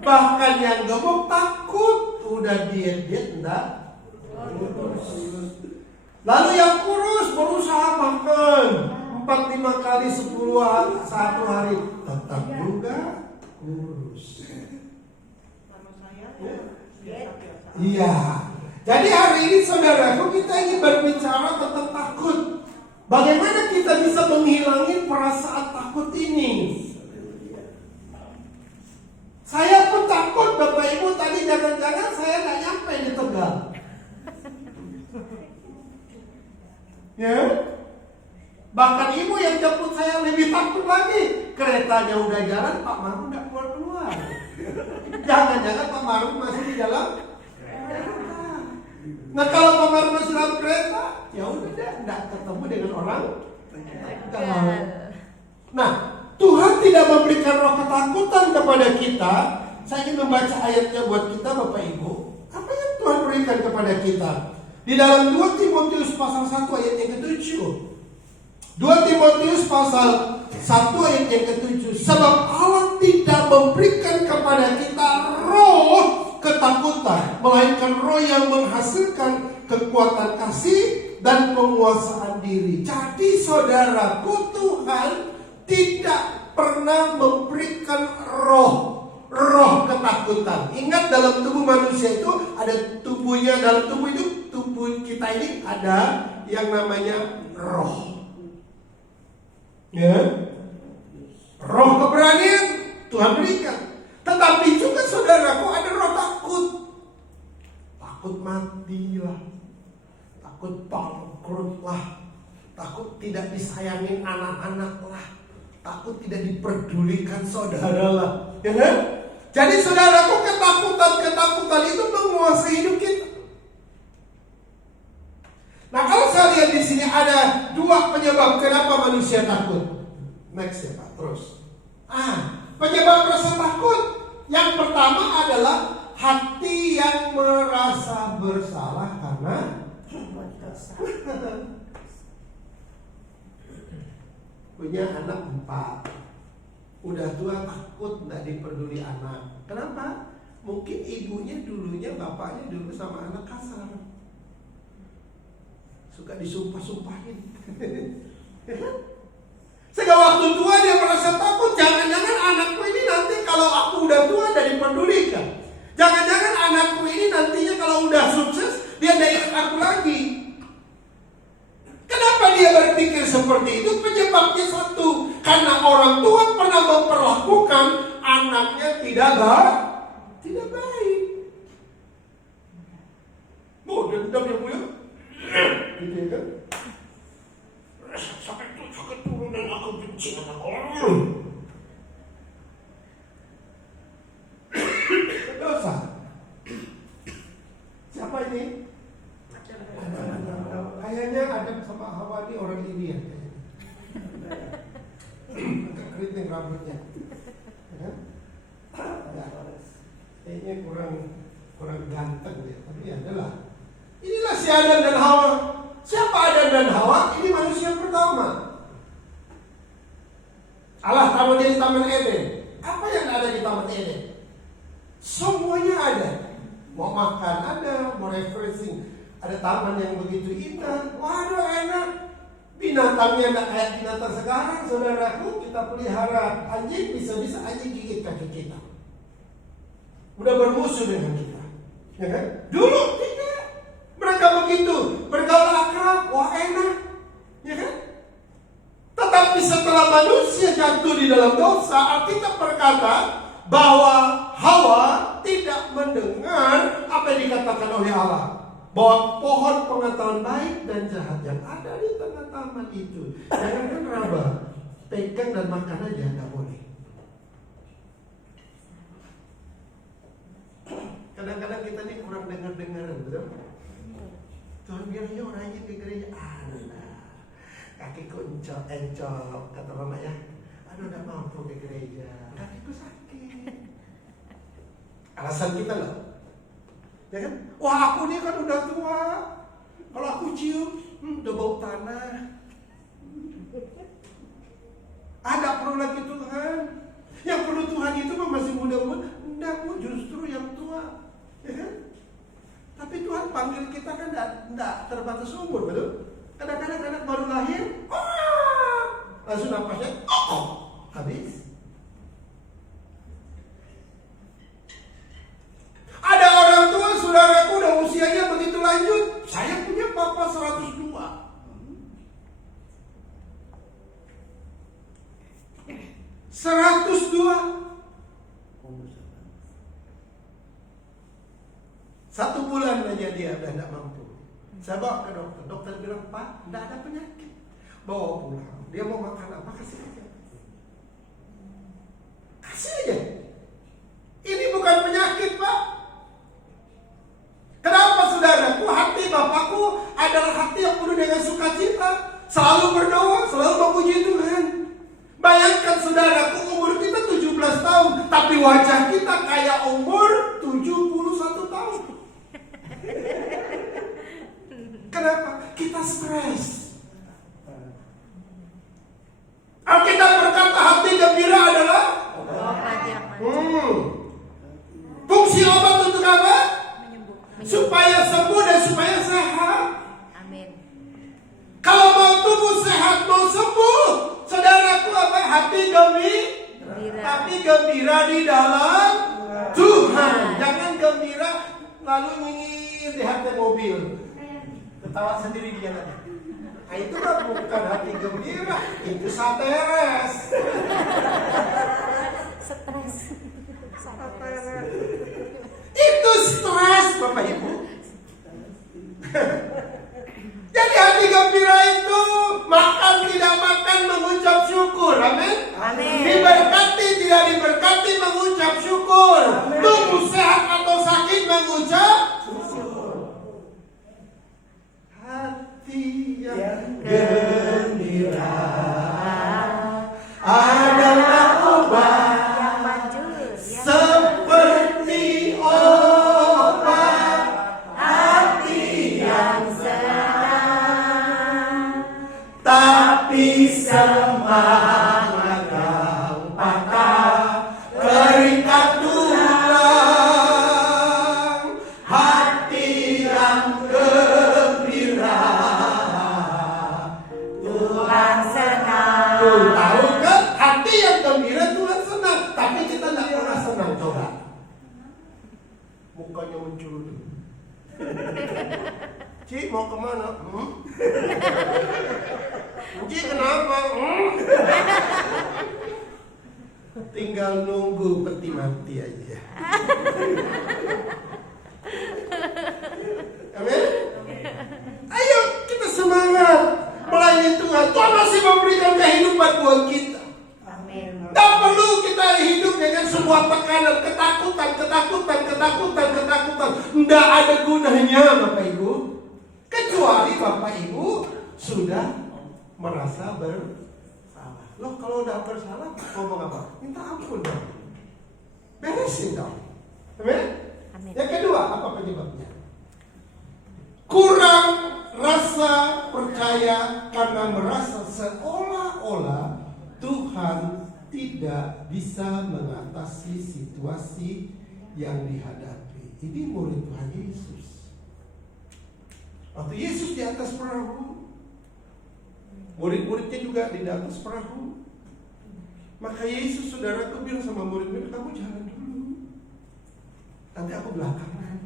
Bahkan yang gemuk takut. Udah diet enggak kurus. Lalu yang kurus berusaha makan 4-5 kali 10 hari, 1 hari, tetap juga kurus. Iya. Jadi hari ini saudaraku, kita ingin berbicara tentang takut. Bagaimana kita bisa menghilangi perasaan takut ini? Saya pun takut, Bapak Ibu, tadi jangan-jangan saya nggak nyampe di Tegal. Ya, bahkan ibu yang jemput saya lebih takut lagi. Keretanya udah jalan, Pak Marun nggak keluar. Jangan-jangan Pak Marun masih di dalam kereta. Nah kalau Pak Marun masih dalam kereta, ya udah deh, nggak ketemu dengan orang. Nah, Tuhan tidak memberikan roh ketakutan kepada kita. Saya ingin membaca ayatnya buat kita, Bapak Ibu. Apa yang Tuhan berikan kepada kita? Di dalam 2 Timotius pasal 1 ayat yang ke-7. 2 Timotius pasal 1 ayat yang ke-7. Sebab Allah tidak memberikan kepada kita roh ketakutan, melainkan roh yang menghasilkan kekuatan kasih dan penguasaan diri. Jadi saudaraku, Tuhan tidak pernah memberikan roh ketakutan. Ingat, dalam tubuh manusia itu ada tubuhnya, dalam tubuh itu, tubuh kita ini ada yang namanya roh. Ya, roh keberanian Tuhan berikan. Tetapi juga saudaraku ada roh takut. Takut matilah, takut bangkrut lah, takut tidak disayangin anak-anak lah, takut tidak diperdulikan saudara lah. Ya kan? Jadi saudaraku, ketakutan itu menguasai hidup kita. Nah, kalau saya lihat di sini ada 2 penyebab kenapa manusia takut. Next ya Pak, terus. Penyebab rasa takut. Yang pertama adalah hati yang merasa bersalah karena dosa. Punya anak 4. Udah tua, takut nggak diperduli anak. Kenapa? Mungkin ibunya dulunya, bapaknya dulu sama anak kasar, suka disumpah-sumpahin. Sehingga waktu tua dia merasa takut. Jangan-jangan anakku ini nanti kalau aku udah tua tidak diperdulikan. Jangan-jangan anakku ini nantinya kalau udah sukses dia tidak ingat aku lagi. Kenapa dia berpikir seperti itu? Penyebabnya satu, karena orang tua pernah memperlakukan anaknya tidak baik. Mau dendam ya Bu ya? Gitu ya kan? Sakit turun dan aku benci anak orang. Dosa. Siapa ini? Kayaknya Adam sama Hawa ini orang India. Agak keriting rambutnya. Ya? Kayaknya kurang ganteng ya. Tapi adalah. Inilah si Adam dan Hawa. Siapa Adam dan Hawa? Ini manusia pertama. Allah taruh dia di Taman Eden. Apa yang ada di Taman Eden? Semuanya ada. Mau makan ada, mau refreshing. Ada taman yang begitu indah. Waduh, enak. Binatangnya nggak kayak binatang sekarang, saudaraku. Kita pelihara anjing, bisa-bisa anjing gigit kaki kita. Udah bermusuh dengan kita. Ya kan? Dulu tidak. Mereka begitu, bergaul akrab, wah enak. Ya kan? Tetapi setelah manusia jatuh di dalam dosa, Alkitab berkata bahwa Hawa tidak mendengar apa yang dikatakan oleh Allah. Bahwa pohon pengetahuan baik dan jahat yang ada di tengah taman itu, jangan raba, pegang dan makan aja, nggak boleh. Kadang-kadang kita ini kurang dengar-dengaran, betul? Tuhan bilangnya orangnya ke gereja, kakiku encok, kata mama ya, aduh nggak mampu ke gereja, kakiku sakit. Alasan kita loh. Ya kan? Wah, aku ini kan udah tua. Kalau aku cium, udah bau tanah. Ada perlu lagi Tuhan. Yang perlu Tuhan itu masih muda-muda. kamu justru yang tua, ya kan? Tapi Tuhan panggil kita kan tidak terbatas umur, betul? Kadang-kadang anak baru lahir, langsung napasnya, habis. Ada orang tua, saudaraku udah usianya begitu lanjut. Saya punya papa 102. 102. 1 bulan aja dia udah tidak mampu. Saya bawa ke dokter. Dokter bilang, Pak, tidak ada penyakit. Bawa pulang. Dia mau makan apa, kasih aja. Kasih aja. Ini bukan penyakit, Pak. Kenapa, saudaraku? Hati bapakku adalah hati yang penuh dengan sukacita. Selalu berdoa, selalu memuji Tuhan. Bayangkan, saudaraku, umur kita 17 tahun, tapi wajah kita kayak umur 71 tahun. Kenapa? Kita stres. Alkitab berkata hati gembira adalah fungsi obat untuk apa? Supaya sembuh dan supaya sehat. Amin. Kalau mau tubuh sehat, mau sembuh, saudaraku apa? Hati gembira. Tapi gembira di dalam Tuhan. Jangan gembira lalu nyinyir di hati mobil. Ketawa sendiri dia nanti. Nah, itu kan bukan hati gembira, itu stres. Itu stres, Bapak Ibu. Jadi hati gembira itu makan tidak makan mengucap syukur. Amin. Diberkati tidak diberkati mengucap syukur. Tubuh sehat atau sakit mengucap syukur. Hati yang gembira adalah obat Yang manjur, seperti obat hati yang senang. tapi semangat kau patah keringkat tulang. Hati yang gembira Tuhan senang. Tuh, tahu kan? Hati yang gembira Tuhan senang. Tapi kita tidak pernah senang. Coba mukanya mencurut. Cik mau kemana? Cik kenapa? Tinggal nunggu peti mati aja. Amin. Ayo kita semangat melayani Tuhan. Tuhan masih memberikan kehidupan buat kita. Amin. Tak perlu kita hidup dengan sebuah tekanan, ketakutan. Tidak ada gunanya, Bapak Ibu. Kecuali Bapak Ibu sudah merasa bersalah. Loh, kalau udah bersalah, ngomong apa? Minta ampun dong. Beresin dong. Amin? Amin. Yang kedua, apa penyebabnya? Kurang rasa percaya karena merasa seolah-olah Tuhan tidak bisa mengatasi situasi yang dihadapi. Ini murid Tuhan Yesus. Waktu Yesus di atas perahu, murid-muridnya juga di atas perahu. Maka Yesus, saudaraku, bilang sama murid-murid, kamu jalan dulu, nanti aku belakangan.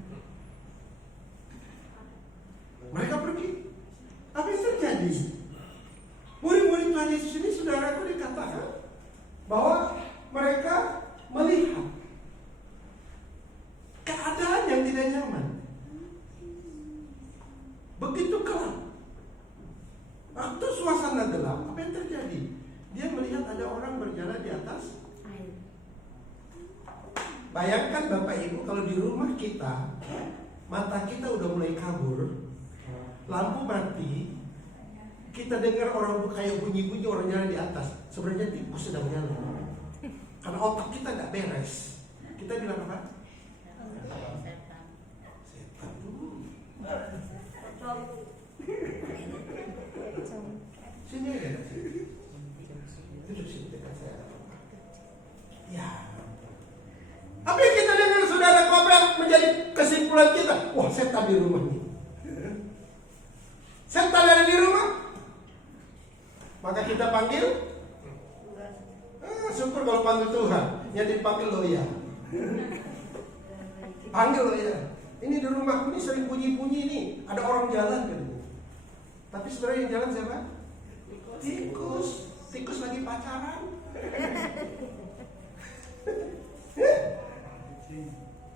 Mereka pergi. Apa yang terjadi? Murid-murid Tuhan Yesus ini, saudaraku, dikatakan bahwa mereka melihat keadaan yang tidak nyaman. Begitu gelap. Waktu suasana gelap, apa yang terjadi? Dia melihat ada orang berjalan di atas air. Bayangkan Bapak Ibu, kalau di rumah kita, mata kita udah mulai kabur, lampu mati, kita dengar orang kayak bunyi-bunyi orang jalan di atas. Sebenarnya tikus sedang jalan. Karena otak kita tidak beres. Kita bilang apa? Setan dulu. Sini aja. Duduk sini dekat saya. Ya. Apa yang kita wah setan di rumah nih. Setan ada di rumah. Maka kita panggil. Syukur kalau panggil Tuhan. Yang dipanggil loya. Panggil loya. Ini di rumahku ini sering bunyi-bunyi nih. Ada orang jalan kan. Tapi sebenarnya yang jalan siapa? Tikus. Tikus lagi pacaran.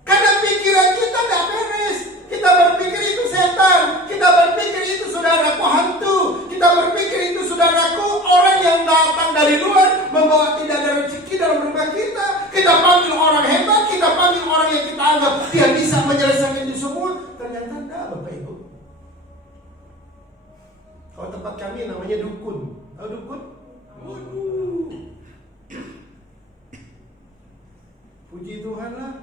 Karena pikiran kita tidak beres. Kita berpikir itu setan. Kita berpikir itu saudaraku hantu. Kita berpikir itu saudaraku orang yang datang dari luar membawa tidak ada rezeki dalam rumah kita. Kita panggil orang hebat. Kita panggil orang yang kita anggap dia bisa menyelesaikan itu semua. Ternyata tidak, Bapak Ibu. Kalau tempat kami namanya dukun. Tahu dukun? Waduh. Puji Tuhan lah.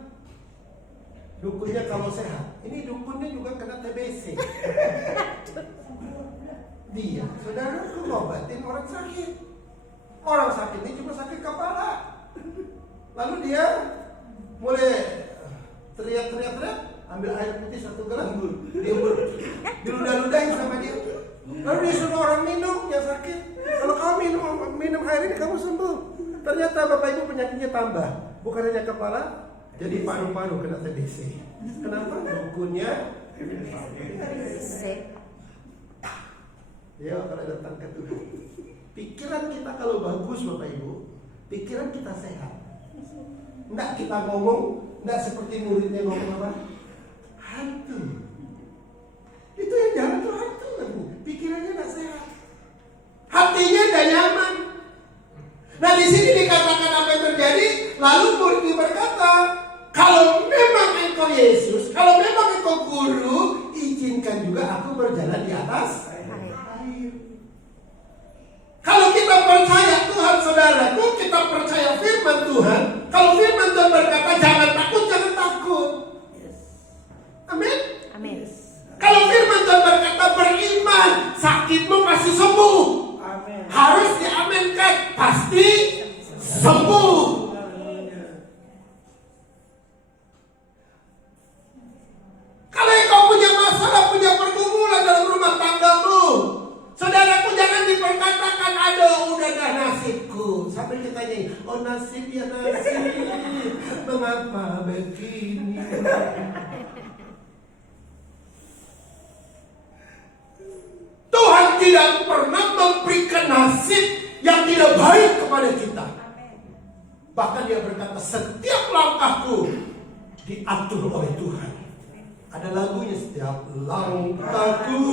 Dukunnya kalau sehat. Ini dukunnya juga kena TBC. Dia, saudara, ngobatin orang sakit. Orang sakit ini cuma sakit kepala. Lalu dia mulai teriak-teriak, ambil air putih 1 gelas, dia diludah-ludahin sama dia. Lalu dia suruh orang minum yang sakit. Kalau kamu minum air ini kamu sembuh. Ternyata Bapak Ibu penyakitnya tambah. Bukan hanya kepala, jadi paru-paru kena TBC. Kenapa? Dukunnya ya kalau datang ke Tuhan. Pikiran kita kalau bagus Bapak Ibu, pikiran kita sehat. Enggak kita ngomong, enggak seperti muridnya ngomong apa? Hantu. Itu yang jalan tuh hantu. Pikirannya enggak sehat. Hatinya enggak nyaman. Nah di sini dikatakan apa yang terjadi? Lalu murid berkata, kalau memang engkau Yesus, kalau memang engkau guru, izinkan juga aku berjalan di atas air. Kalau kita percaya Tuhan saudaraku, kita percaya firman Tuhan. Kalau firman Tuhan berkata jangan takut, jangan takut. Amin. Amin. Kalau firman Tuhan berkata beriman, sakitmu pasti sembuh. Amin. Harus diaminkan, pasti sembuh. Kalau engkau punya masalah, punya pergumulan dalam rumah tanggamu, saudaraku jangan diperkatakan, aduh udah dah nasibku. Sampai kita nyanyi, oh nasib ya nasib, mengapa begini. Tuhan tidak pernah memberikan nasib yang tidak baik kepada kita. Bahkan dia berkata, setiap langkahku diatur oleh Tuhan. Ada lagunya, setiap langkahku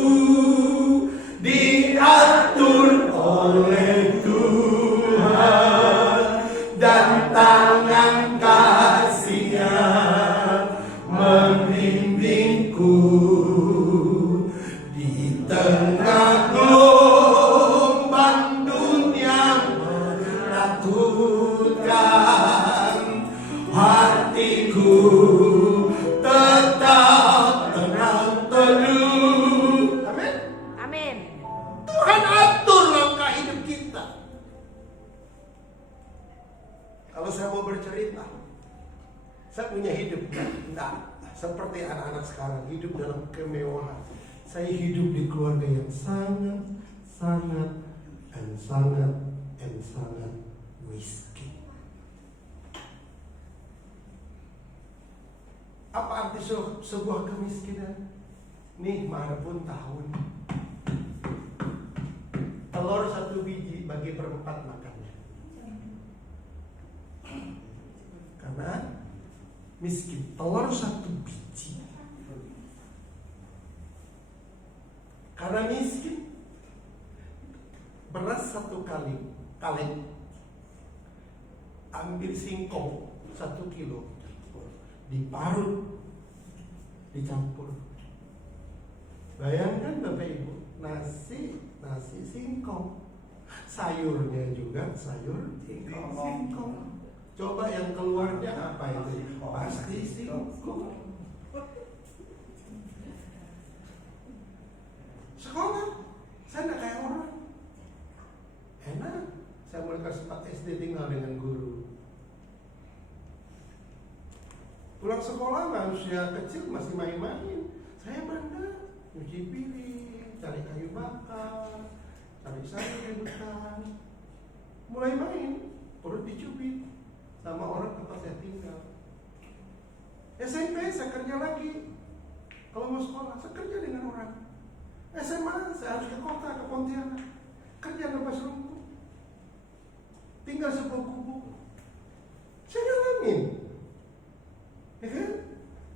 diatur oleh Tuhan, dan tangan kasih-Nya membimbingku di tengah gelombang dunia menakutkan. Hatiku tetap tenang teduh. Amin. Amin. Tuhan atur langkah hidup kita. Kalau saya mau bercerita, saya punya hidup enggak seperti anak-anak sekarang hidup dalam kemewahan. Saya hidup di keluarga yang sangat miskin. Apa arti sebuah kemiskinan? Nih, Marbun tahun. Telur 1 biji bagi berempat makannya. Karena miskin. Telur 1 biji. Karena miskin. Beras 1 kaleng. Ambil singkong 1 kilo. Diparut, dicampur. Bayangkan Bapak Ibu, nasi singkong, sayurnya juga sayur singkong. Coba yang keluarnya apa itu? Pasti singkong. Sekolah, saya nggak kayak orang. Enak, saya mulai kelas 4 SD tinggal dengan guru. Pulang sekolah manusia kecil masih main-main. Cuci piring, cari kayu bakar, cari sayur di hutan. Mulai main, perut dicubit sama orang tempat saya tinggal. SMP saya kerja lagi. Kalau mau sekolah, saya kerja dengan orang. SMA saya harus ke kota, ke Pontianak, kerja lepas rumput, tinggal sebuah gubuk. Saya ngalamin, ya kan?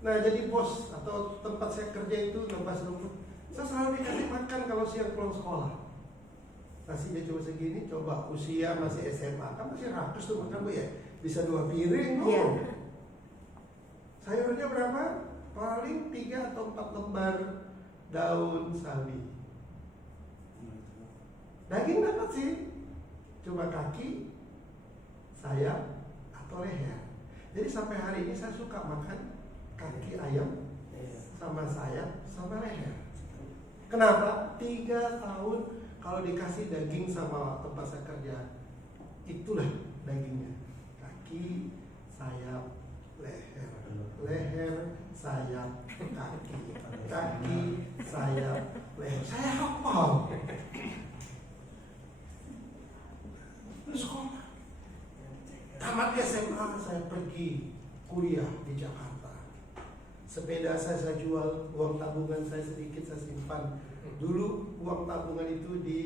Nah, jadi bos atau tempat saya kerja itu lepas rumput. Saya selalu dikasih makan kalau siang pulang sekolah. Nasinya cuma segini, coba usia masih SMA, kan masih rakus tuh makan Bu ya, bisa 2 piring loh. Iya. Sayurnya berapa? Paling 3 atau 4 lembar daun sawi. Daging dapat sih, cuma kaki, sayap, atau leher. Jadi sampai hari ini saya suka makan kaki ayam sama sayap sama leher. Kenapa? 3 tahun kalau dikasih daging sama tempat saya kerja, itulah dagingnya. Kaki, sayap, leher. Leher, sayap, kaki. Kaki, sayap, leher. Saya hafal. Terus sekolah. Tamat SMA saya pergi kuliah di Jakarta. Sepeda saya jual, uang tabungan saya sedikit saya simpan. Dulu uang tabungan itu di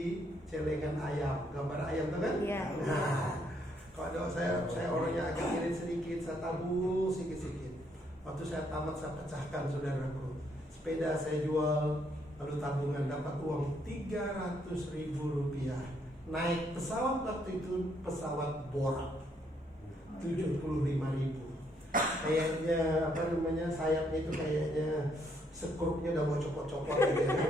celengan ayam, gambar ayam tuh kan? Iya. Nah, kalau saya orangnya agak irit sedikit, saya tabung sedikit-sedikit. Waktu saya tamat saya pecahkan saudaraku. Sepeda saya jual, lalu tabungan dapat uang 300.000 rupiah. Naik pesawat waktu itu pesawat Borat 75.000. Kayaknya apa namanya, sayapnya itu kayaknya sekrupnya udah mau copot-copot gitu ya.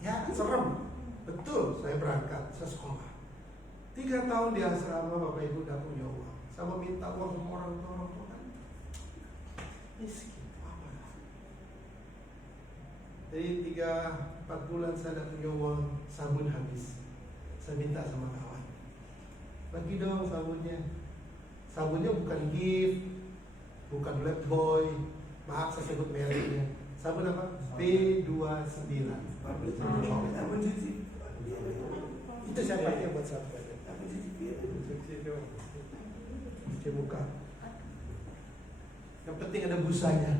Ya serem. Betul, saya berangkat, saya sekolah 3 tahun di asrama. Bapak Ibu udah punya uang, sama minta uang sama orang tua kan miskin apa. Jadi 3-4 bulan saya udah punya uang, sabun habis. Saya minta sama kawan, bagi dong sabunnya. Sabunnya bukan gift, bukan Black Boy, maaf saya sebut mereknya. Sabun apa? B29. Sabun cuci. Itu saya pakai buat sabun. Cuci muka. Yang penting ada busanya.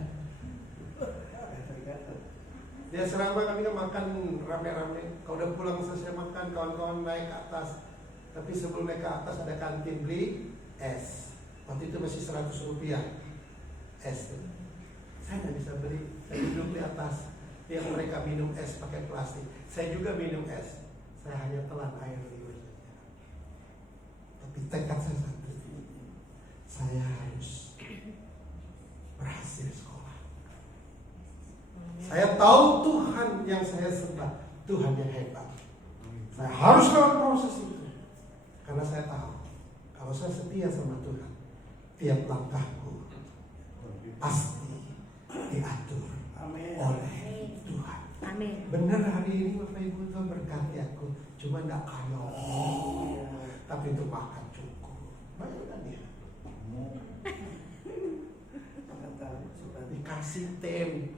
Dia serama kami kan makan rame-rame. Kalau udah pulang selesai makan, kawan-kawan naik ke atas. Tapi sebelum naik ke atas ada kantin, beli es. Waktu itu masih 100 rupiah es tuh. Saya nggak bisa beli. Saya duduk di atas. Yang mereka minum es pakai plastik, saya juga minum es. Saya hanya telan air liur saja. Tapi tekad saya satu, saya harus berhasil sekolah. Saya tahu Tuhan yang saya sembah, Tuhan yang hebat. Saya harus lewat proses itu, karena saya tahu kalau saya setia sama Tuhan, tiap langkahku pasti diatur oleh Tuhan. Amin. Benar hari ini Bapak Ibu Tuhan berkati aku, cuma tidak kaya, tapi untuk makan cukup. Bayangkan ya. Dikasih tem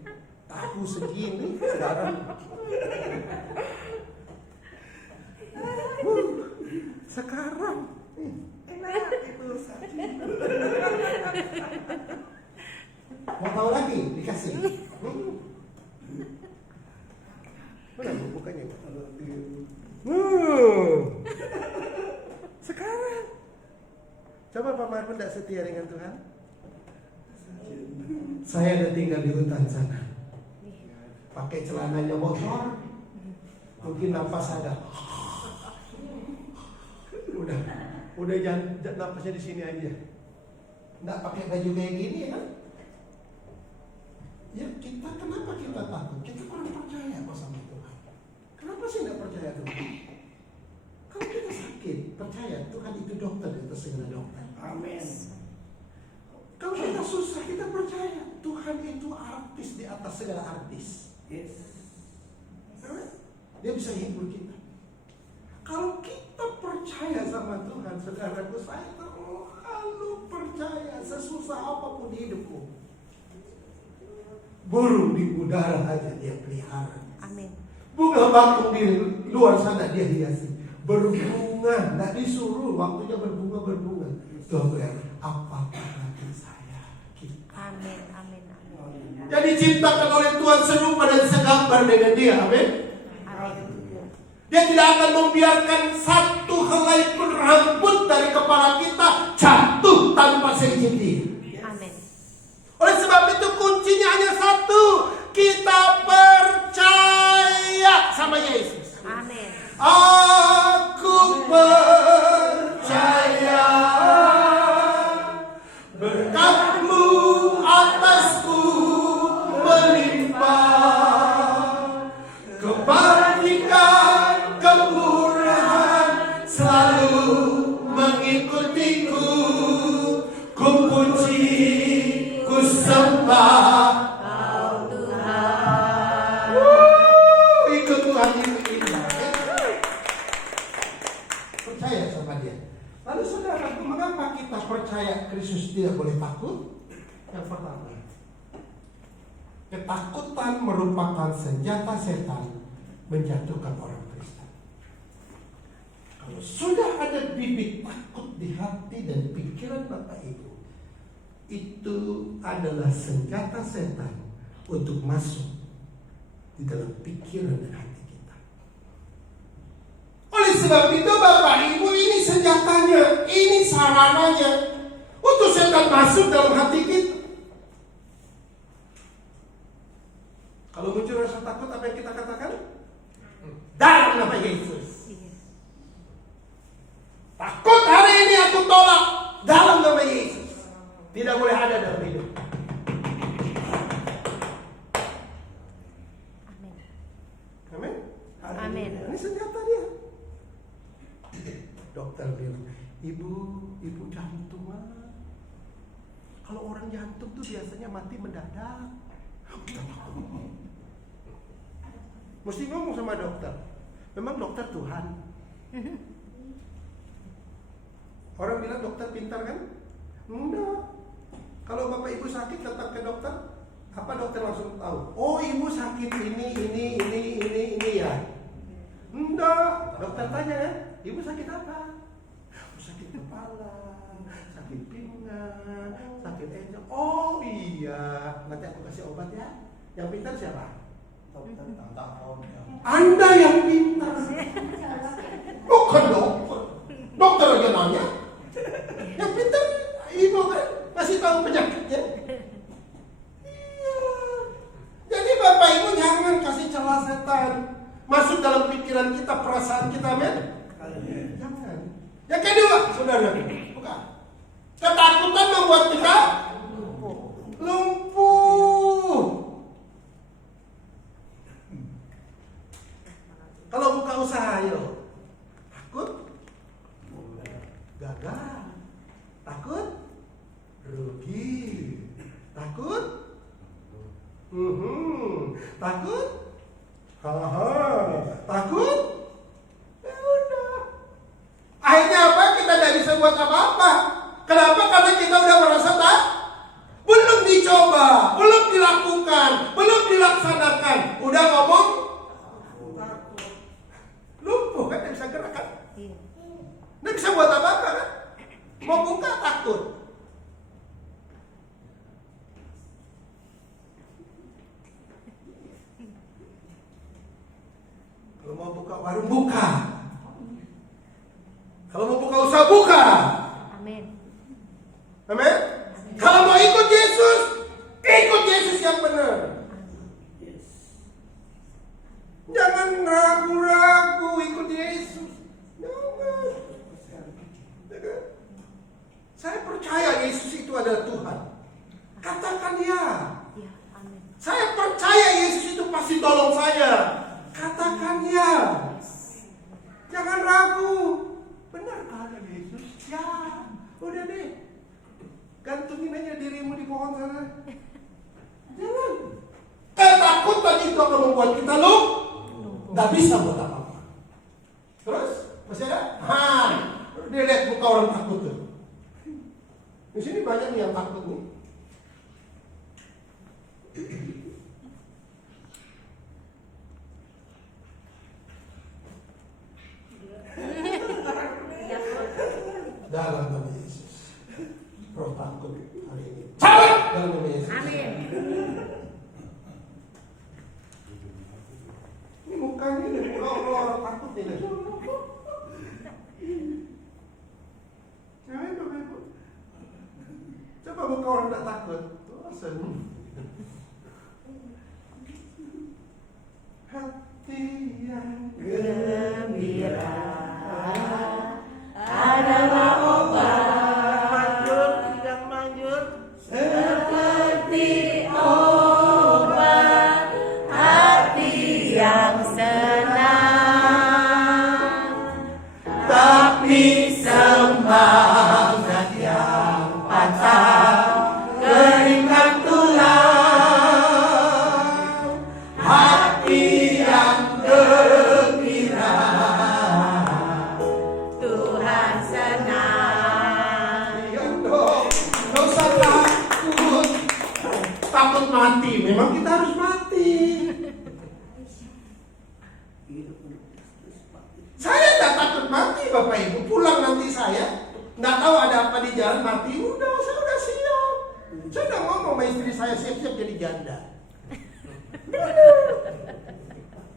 tahu segini sekarang. Sekarang enak itu saja. Mau tahu lagi dikasih. Mana bukanya? Sekarang coba Pak Marpun tidak setia dengan Tuhan. Saya ada tinggal di hutan sana, pakai celananya motor, mungkin nafas ada. Udah jangan nafasnya di sini aja. Nggak pakai baju kayak gini ya kan? Ya kita, kenapa kita takut? Kita kurang percaya kok sama Tuhan. Kenapa sih nggak percaya Tuhan? Kalau kita sakit, percaya Tuhan itu dokter di atas segala dokter. Amin. Kalau kita susah, kita percaya Tuhan itu artis di atas segala artis. Yes. Dia bisa hibur kita. Kalau kita percaya sama Tuhan, saudaraku, saya terlalu percaya sesusah apapun di hidupku. Burung di udara aja dia pelihara. Amin. Bunga bakung di luar sana dia hiasi. Berbunga, nggak disuruh, waktunya berbunga. Tuhan bilang, apa lagi saya? Amin. Amin. Amin. Jadi ciptakan oleh Tuhan serupa dan segambar dengan dia. Amin. Amin. Dia tidak akan membiarkan satu helai pun rambut dari kepala kita jatuh tanpa seizin dia. Amin. Oleh sebab itu kuncinya hanya satu. Kita percaya sama Yesus. Amin. Aku percaya berkat-Mu atasku melimpah, kebajikan, kemurahan selalu mengikutiku. Ku puji, ku sembah Kau Tuhan. ikut Tuhan itu indah. Percaya sama dia. Lalu saudara, mengapa kita percaya Kristus tidak boleh takut? Yang pertama, ketakutan merupakan senjata setan menjatuhkan orang Kristen. Kalau sudah ada bibit takut di hati dan pikiran Bapak Ibu, itu adalah senjata setan untuk masuk di dalam pikiran dan hati kita. Oleh sebab itu Bapak Ibu, ini senjatanya, ini sarananya untuk setan masuk dalam hati kita. Kalau muncul rasa takut, apa yang kita katakan? Dalam nama Yesus. Iya. Takut hari ini aku tolak dalam nama Yesus. Tidak boleh ada dalam hidup. Amin. Amin. Amin. Ini senjata dia. Dokter bilang, ibu jantung. Kalau orang jantung tuh biasanya mati mendadak. Mesti ngomong sama dokter. Memang dokter Tuhan. Orang bilang dokter pintar kan? Enggak. Kalau Bapak Ibu sakit datang ke dokter, apa dokter langsung tahu? Oh, ibu sakit ini ya. Enggak. Dokter tanya kan, ibu sakit apa? Sakit kepala, sakit pinggang, sakit enjel. Oh iya, nanti aku kasih obat ya. Yang pintar siapa? Dokter. Anda yang pintar. Bukan dokter. Dokter aja nanya. Yang pintar ibu kan masih tahu penyakitnya. Iya. Jadi Bapak Ibu jangan kasih celah setan masuk dalam pikiran kita, perasaan kita, men. Jangan. Yang kedua, saudara, bukan. Ketakutan membuat kita lumpuh. Kalau buka usaha, ayo. Takut gagal, takut rugi, takut takut takut. Ya udah. Akhirnya apa? Kita tidak bisa buat apa-apa. Kenapa? Karena kita udah merasa tak, belum dicoba, belum dilakukan, belum dilaksanakan. Udah ngomong lumpuh kan, tidak bisa gerak kan? Iya. Nggak bisa buat apa-apa kan? Mau buka takut. Kalau mau buka warung, buka. Kalau mau buka usaha, buka. Amin. Amin. Kalau mau ikut Yesus, ikut Yesus yang benar. Jangan ragu-ragu ikut Yesus. Jangan. Saya percaya Yesus itu adalah Tuhan. Katakan ya. Iya. Amin. Saya percaya Yesus itu pasti tolong saya. Katakan ya. Jangan ragu. Benarkah ada Yesus? Ya. Udah deh. Gantungin aja dirimu di pohon sana. Jangan. Ketakutan itu akan membuat kita nggak bisa buat apa-apa. Terus masih ada? Dia lihat muka orang takut tuh. Di sini banyak nih yang takut nih. roh takut hari ini. Cabut dalam nama Yesus. Amin. Ini mukanya dari roh takut ini. Jangan Bapak Ibu. Coba muka orang tidak takut. Oh, senyum. Hati yang Gembira adalah manjur, tidak manjur. seperti obat hati yang senang, Tapi semangat yang patah keringkan tulang, hati yang gembira Tuhan senang. iya dong, gak usah takut. Takut mati, memang kita harus mati. Saya tidak takut mati Bapak Ibu. Pulang nanti saya nggak tahu ada apa di jalan, mati. Udah, saya udah siap. Saya udah ngomong sama istri saya siap-siap jadi janda.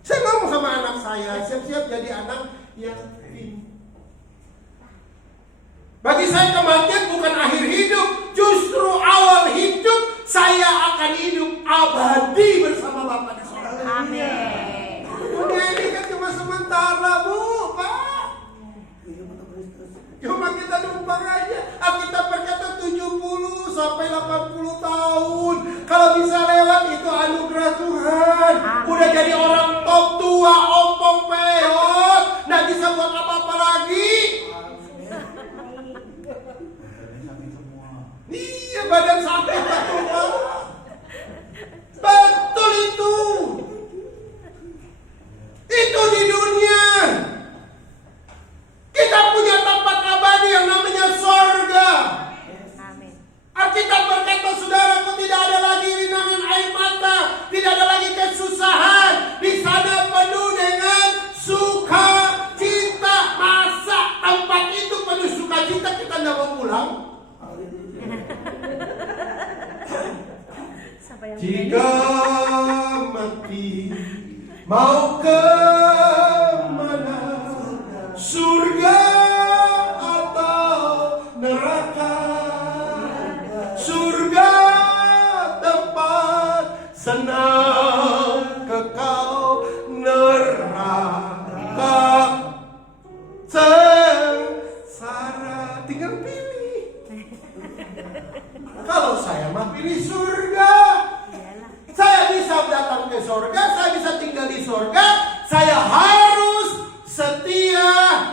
Saya ngomong sama anak saya siap-siap jadi anak yatim. Bagi saya kematian bukan akhir hidup, justru awal hidup. Saya akan hidup abadi bersama Bapa di surga. Amin. Dunia ini kan cuma sementara, Bu, Pak. Cuma kita numpang aja. Alkitab berkata 70 sampai 80 tahun. Kalau bisa lewat itu anugerah Tuhan. Udah jadi orang top tua, ompong peot, nggak bisa buat apa-apa lagi. Iya, badan sakit betul, Pak. Betul itu. Itu di dunia. Kita punya tempat abadi yang namanya sorga. Amin. Alkitab berkata, saudaraku, tidak ada lagi rinangan air mata, tidak ada lagi kesusahan. Di sana penuh dengan sukacita. Masa tempat itu penuh sukacita kita nggak mau pulang? Siapa yang Jika mati mau ke mana? Surga atau neraka? Surga tempat senang kekal, neraka sengsara. Tinggal pilih. Kalau saya mah pilih surga. Saya bisa datang ke surga, saya bisa tinggal di surga. Saya harus setia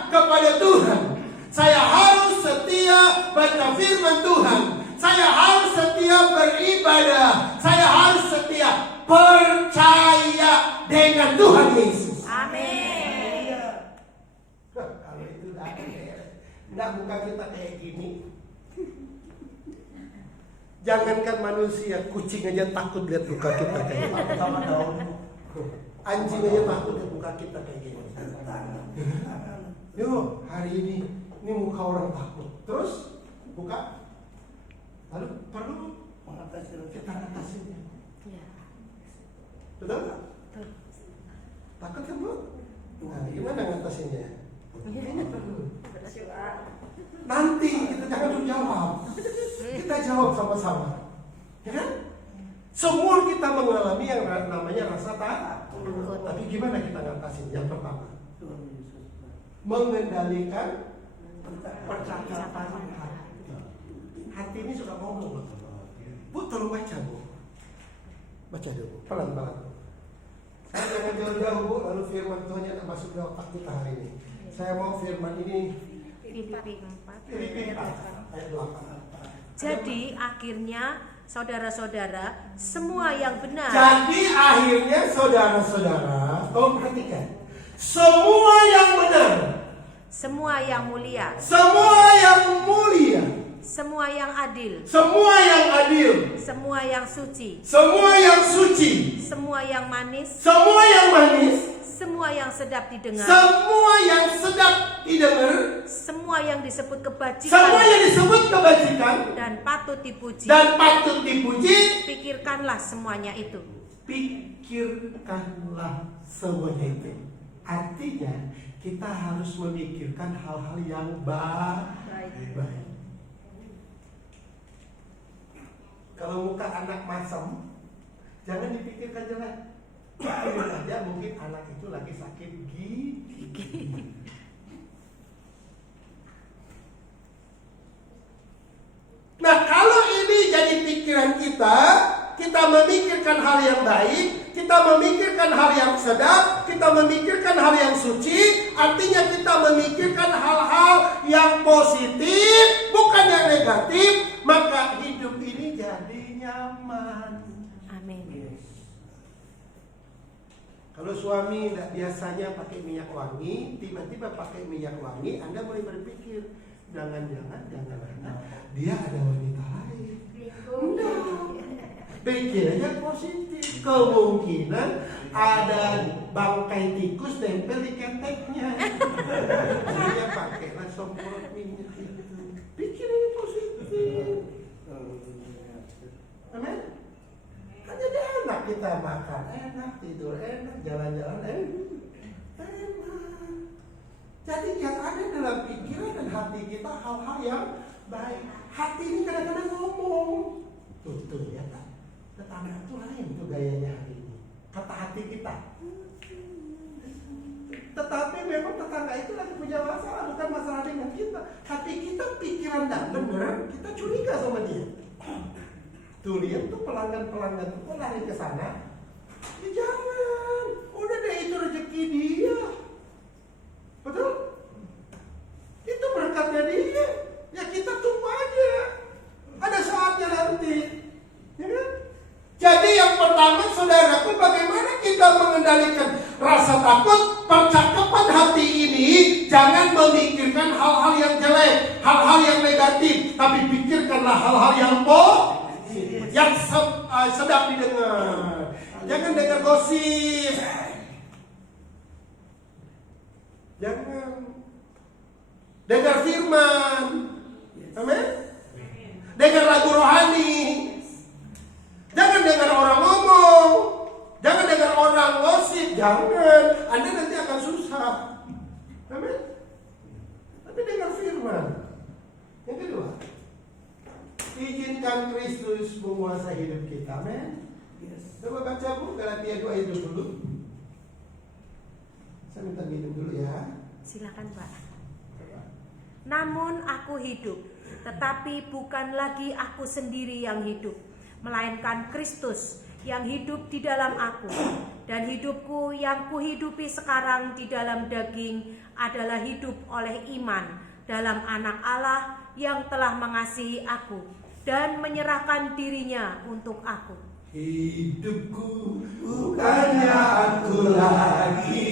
kepada Tuhan. Saya harus setia baca firman Tuhan. Saya harus setia beribadah. Saya harus setia percaya dengan Tuhan Yesus. Amin. Kalau itu tidak buka kita kayak gini. Jangankan manusia, kucing aja takut lihat muka kita kayak gini. Sama daun. Anjing aja takut lihat muka kita kayak gini. Yo, hari ini muka orang takut. Terus buka. Lalu perlu kita ngatasinnya. Ya. Betul nggak? Betul. Takut kan Bu? Nah, gimana ngatasinnya? Nanti kita jangan jawab. Kita jawab sama-sama. Ya kan? Semua kita mengalami yang namanya rasa takut. Tapi gimana kita ngatasin? Yang pertama, mengendalikan percakapan hati. Hati ini suka ngomong. Bu, tolong baca Bu. Baca dulu, pelan-pelan. Saya jangan jauh-jauh Bu, lalu firman Tuhan yang masuk ke otak kita hari ini. Saya mau firman ini Filipi 4 Filipi 4 ayat 8. Jadi akhirnya saudara-saudara, semua yang benar. Jadi akhirnya saudara-saudara, tolong perhatikan. Semua yang benar, Semua yang mulia, semua yang mulia, semua yang adil, semua yang adil, semua yang suci, semua yang suci, semua yang manis, semua yang manis, semua yang sedap didengar, semua yang sedap didengar, semua yang disebut semua kebajikan yang disebut kebajikan, dan dan patut dipuji. dan patut dipuji. Pikirkanlah semuanya itu. Pikirkanlah semuanya itu. Artinya kita harus memikirkan hal-hal yang baik. Kalau muka anak masam, jangan dipikirkan jelek. Pikir aja mungkin anak itu lagi sakit gigi. Nah, kalau ini jadi pikiran kita memikirkan hal yang baik, kita memikirkan hal yang sedap, kita memikirkan hal yang suci, artinya kita memikirkan hal-hal yang positif, bukan yang negatif, maka hidup ini jadi nyaman. Amin. Kalau suami tidak biasanya pakai minyak wangi, tiba-tiba pakai minyak wangi, Anda mulai berpikir, jangan-jangan dia ada wanita lain. Pikirnya positif. Kemungkinan ada bangkai tikus nempel di keteknya. Saya pakailah semprot minyak itu. Pikirnya positif. Amin. Kan jadi enak kita makan, enak tidur, enak jalan-jalan, enak. Jadi yang ada dalam pikiran dan hati kita hal-hal yang baik. Hati ini kadang-kadang ngomong, tuh ya tak. Tetangga itu lain tuh gayanya hari ini. Kata hati kita. Tetapi memang tetangga itu lagi punya masalah, bukan masalah dengan kita. Hati kita pikiran dan benar, kita curiga sama dia. Tuh lihat tuh pelanggan tuh kok lari ke sana. Ya jangan, udah deh itu rezeki dia. Betul? Itu berkatnya dia. Ya kita tunggu aja. Ada saatnya nanti. Ya kan? Jadi yang pertama saudaraku, bagaimana kita mengendalikan rasa takut? Percakapan hati ini jangan memikirkan hal-hal yang jelek, hal-hal yang negatif, tapi pikirkanlah hal-hal yang positif, yang sedap didengar. Jangan dengar gosip. Jangan dengar firman. Amin. Dengar lagu rohani. Jangan dengar orang ngomong. Jangan dengar orang gosip. Jangan. Anda nanti akan susah. Amin. Tapi dengar firman. Yang kedua, izinkan Kristus menguasai hidup kita. Amin. Coba baca Bu Galatia 2 ayat 20. Saya minta minum dulu ya. Silakan Pak. Namun aku hidup, tetapi bukan lagi aku sendiri yang hidup, melainkan Kristus yang hidup di dalam aku. Dan hidupku yang kuhidupi sekarang di dalam daging adalah hidup oleh iman dalam Anak Allah yang telah mengasihi aku dan menyerahkan dirinya untuk aku. Hidupku bukannya aku lagi,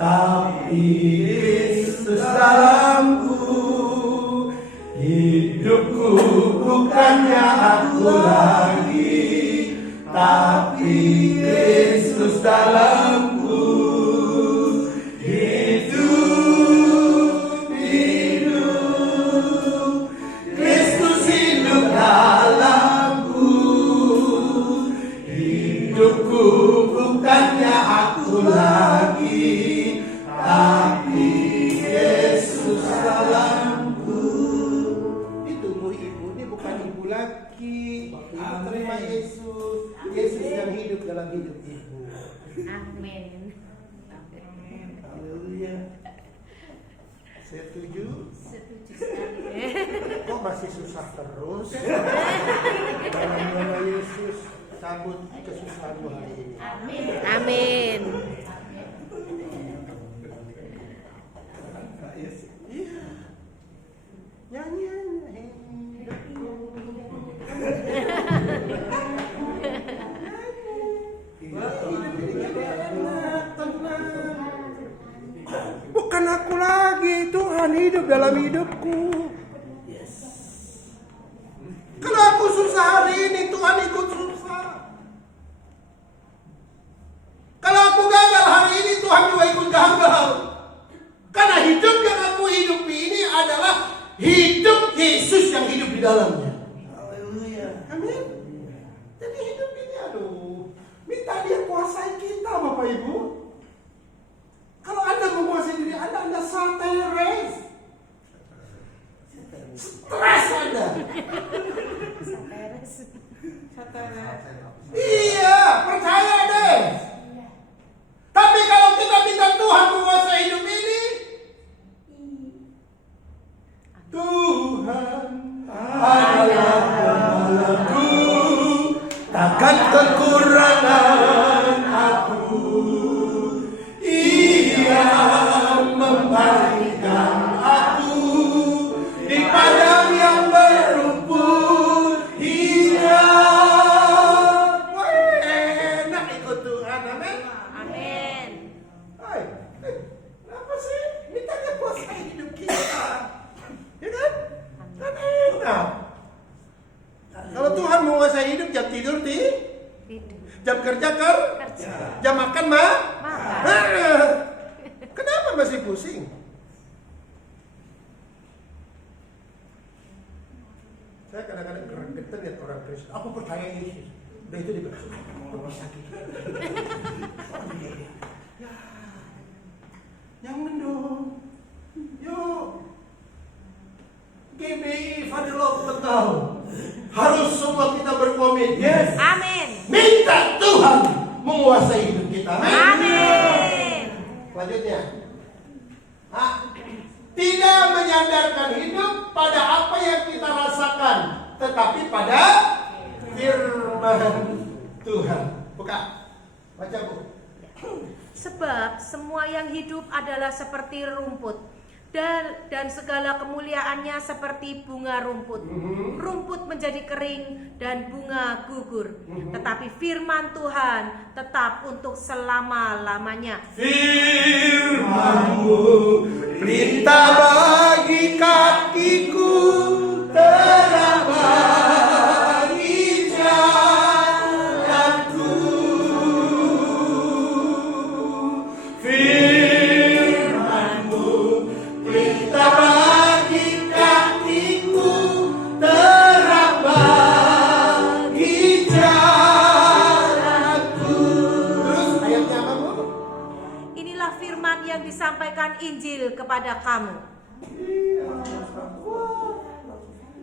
tapi Kristus dalamku. Hidupku bukannya aku lagi, tapi Kristus dalamku. Hidup, Kristus hidup dalamku. Hidupku bukannya aku lagi, tapi Yesus dalamku. Itu Bu Ibu, ini bukan Ibu lagi. Ibu terima Yesus. Yesus yang hidup dalam hidup Ibu. Amin. Haleluya. Setuju? Setuju sekali. Kok masih susah terus? Dalam nama Yesus, cabut kesusahanmu hari ini. Amin. Iya. Nyanyian hidupku. Bukan aku lagi, Tuhan hidup dalam hidupku. Kalau aku susah hari ini, Tuhan ikut susah. Kalau aku gagal hari ini, Tuhan juga ikut gagal. Karena hidup yang aku hidupi ini adalah hidup Yesus yang hidup di dalamnya. Haleluya. Amin. Jadi hidup ini minta dia kuasai kita, Bapak Ibu. Kalau Anda menguasai diri Anda stres. Stres Anda. Iya, percaya deh. Tapi kalau kita minta Tuhan menguasai hidup ini, Tuhan adalah gembalaku, takkan kekurangan aku. Ia membagikan aku di padang yang berumput hijau. Wah, enak ikut Tuhan, amin. Amin. Hai, kenapa sih mintanya kuasai hidup kita? Ya kan? Kan enak. Kalau Tuhan menguasai hidup, jam tidur Hidup. jam kerja Kerja. jam makan mah. Makan. Kenapa masih pusing? Saya kadang-kadang gregetan lihat orang Kristen. Aku percaya Yesus. Udah itu dia kok bisa gitu. Ya, jangan dong. Yuk. GBI Fadilov Tegal. Harus semua kita berkomit. Yes. Amin. Minta Tuhan menguasai hidup kita. Amin. Selanjutnya. Tidak menyandarkan hidup pada apa yang kita rasakan, tetapi pada firman Tuhan. Buka. Baca, Bu. Sebab semua yang hidup adalah seperti rumput dan segala kemuliaannya seperti bunga rumput. Rumput menjadi kering dan bunga gugur. Tetapi firman Tuhan tetap untuk selama-lamanya. Firman-Mu perintah bagi kakiku, terang bagi jalanku. Firman-Mu perintah bagi kakiku, terang bagi jalanku. Terus ayatnya apa, Bu? Inilah firman yang disampaikan Injil kepada kamu.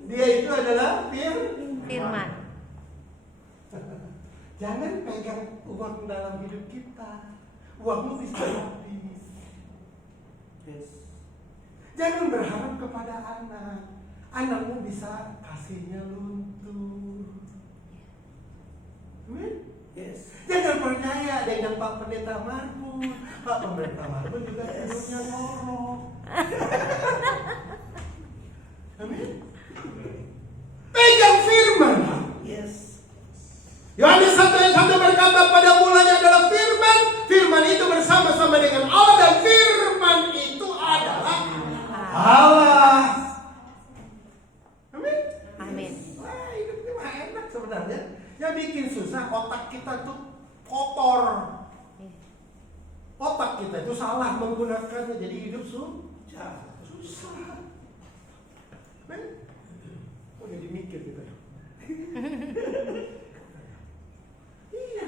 Dia itu adalah Firman. Jangan pegang uang dalam hidup kita. Uangmu bisa habis. Yes. Jangan berharap kepada anak. Anakmu bisa kasihnya luntur. Amin? Yes. Jangan percaya dengan Pak Pendeta Marbun. Pak Pendeta Marbun juga tidurnya ngorok. Amin? Pegang firman. Yes. Yohanes 1 ayat 1 berkata, pada mulanya adalah firman. Firman itu bersama-sama dengan Allah, dan firman itu adalah Allah. Amin. Amin. Wah, hidup ini mah enak sebenarnya. Yang bikin susah otak kita tuh kotor. Otak kita itu salah menggunakannya, jadi hidup susah. Amin. Oh, jadi mikir kita. Iya.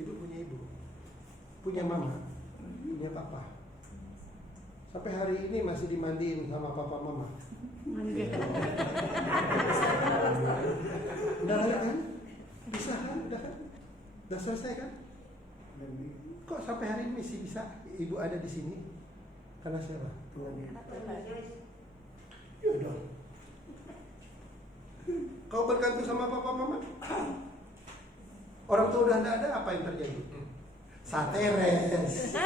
Ibu punya ibu, punya mama, punya papa. Sampai hari ini masih dimandiin sama papa mama. Udah kan? Bisa kan? Udah selesai kan? Kok sampai hari ini masih bisa ibu ada di sini? Karena siapa? Tuhan. Ya dong. Kau bergantung sama papa mama? Orang tua udah ada apa yang terjadi? Sateres.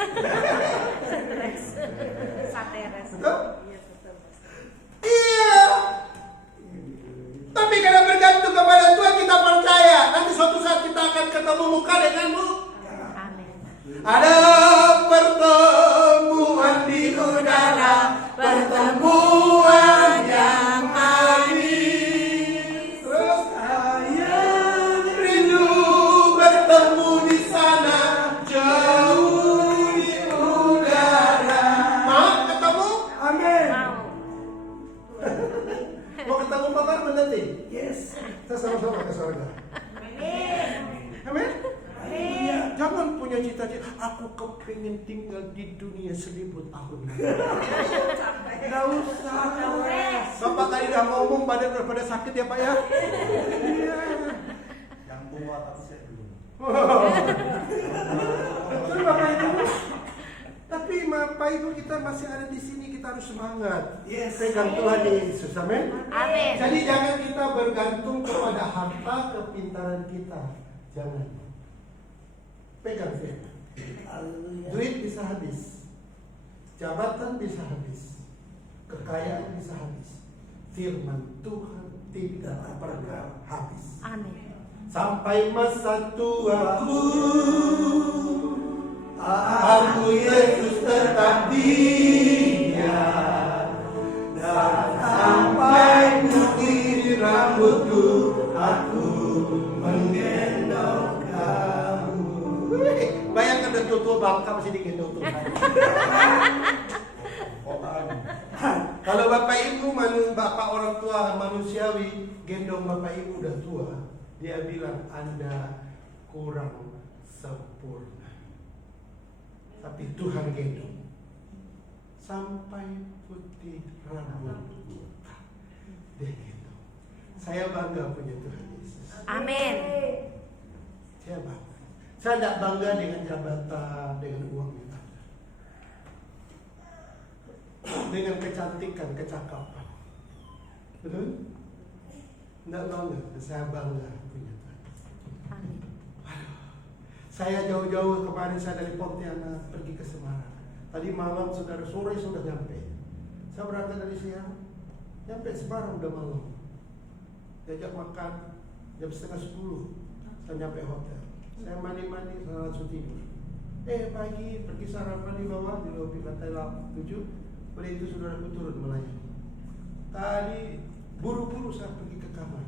Sateres. Betul? Iya. Tapi kalau bergantung kepada Tuhan, kita percaya nanti suatu saat kita akan ketemu muka denganmu. Amin. Ada pertemuan di udara, pertemuan yang manis. Terus saya rindu bertemu di sana, jauh di udara. Mau ketemu? Kita sama-sama ke surga. Amin. Jangan punya cita-cita, aku kepingin tinggal di dunia 1000 tahun. Nggak usah. Bapak tadi udah ngomong badan udah pada sakit ya Pak ya. Iya. Yang tua tapi saya belum. Betul Bapak Ibu. Tapi Bapak Ibu kita masih ada di sini, kita harus semangat. Yes. Pegang Tuhan Yesus, amin. Amin. Jadi jangan kita bergantung kepada harta kepintaran kita. Jangan. Pegang firman. Duit bisa habis, jabatan bisa habis, kekayaan bisa habis. Firman Tuhan tidak pernah habis. Amin. Sampai masa tuaku, aku Yesus tetap dia, dan sampai putih rambutku, aku menggendong kamu. Bayangkan udah tua bangka masih digendong Tuhan. Kalau Bapak Ibu, Bapak orang tua manusiawi gendong Bapak Ibu udah tua, dia bilang Anda kurang sempurna. Tapi Tuhan gendong sampai putih rambut kita. Dia gendong. Saya bangga punya Tuhan Yesus. Amin. Saya bangga. Saya tidak bangga dengan jabatan, dengan uang yang ada, dengan kecantikan, kecakapan. Betul? Tidak bangga. Saya bangga punya Tuhan. Amin. Saya jauh-jauh kemarin, saya dari Pontianak pergi ke Semarang. Tadi malam saudara, sore sudah nyampe. Saya berangkat dari siang, nyampe Semarang udah malam. Diajak makan jam 9:30, saya nyampe hotel. Saya mandi-mandi, saya langsung tidur. Pagi pergi sarapan di bawah, di lobi lantai 7. Oleh itu saudaraku turun melayani. Tadi buru-buru saya pergi ke kamar.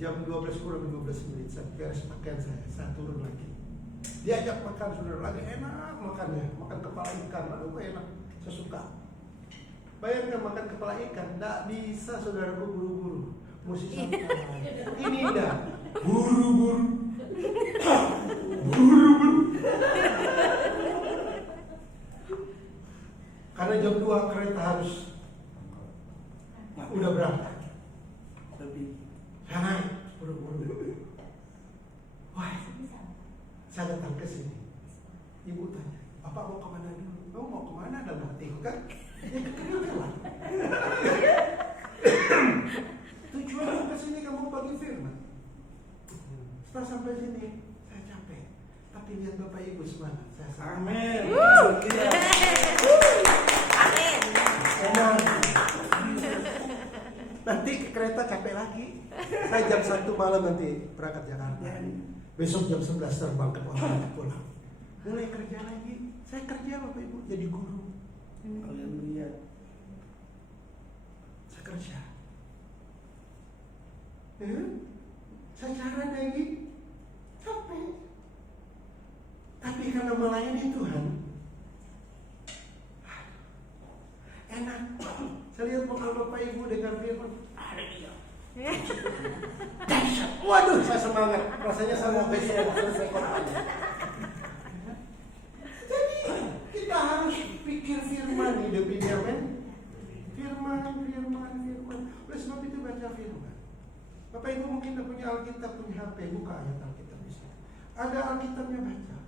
Jam 12 kurang 15 menit saya beres pakaian saya turun lagi. Diajak makan saudara, lagi enak makannya, makan kepala ikan, aduh enak, saya suka. Bayangkan makan kepala ikan, tidak bisa saudaraku buru-buru, mesti santai. Ini dah buru-buru, buru-buru. Karena jam 2 kereta harus udah berangkat. Saya naik buru-buru. Wah, saya datang ke sini. Ibu tanya, Bapak mau kemana dulu? Kamu mau kemana? Dalam hatiku kan? Ya ke Kriwela. Tujuanmu ke sini kamu bagi firman. Setelah sampai sini, saya capek. Tapi lihat Bapak Ibu semangat. Saya senang. Amin. Amin. Senang. Nanti ke kereta capek lagi. Saya jam 1 malam nanti berangkat Jakarta. Besok jam 11 terbang ke Pontianak pulang. Mulai kerja lagi. Saya kerja Bapak Ibu jadi guru. Haleluya. Saya kerja. Saya jalan lagi. Capek. Tapi karena melayani Tuhan, enak. Saya lihat muka Bapak Ibu dengan firman. Ada dia. Waduh, saya semangat. Rasanya saya mau besok selesai Qurannya. Jadi kita harus pikir firman hidup ini, amin. Firman. Oleh sebab itu baca firman. Bapak Ibu mungkin tidak punya Alkitab, punya HP, buka ayat Alkitab di sini. Ada Alkitabnya, baca.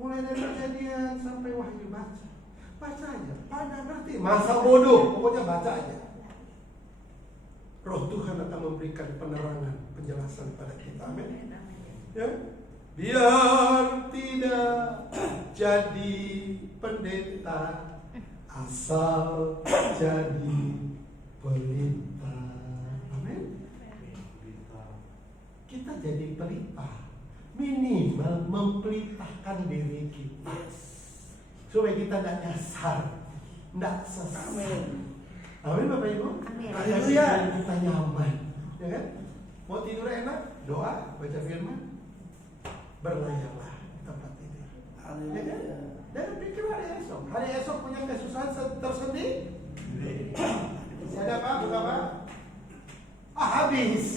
Mulai dari Kejadian sampai Wahyu, baca. Baca aja, pada ngerti. Masa bodoh, pokoknya baca aja. Roh Tuhan akan memberikan penerangan, penjelasan pada kita. Amin. Ya? Biar tidak jadi pendeta, asal jadi pelita. Amin. Kita jadi pelita, minimal mempelitakan diri kita, supaya kita tidak nyasar, tidak sesat. Amin Bapak Ibu. Amin. Haleluya. Kita nyaman, ya kan? Mau tidur enak, doa, baca firman, berlayarlah di tempat ini. Ya kan? Dan pikir hari esok. Hari esok punya kesusahan tersendiri. Masih ada apa? Bukan apa? habis.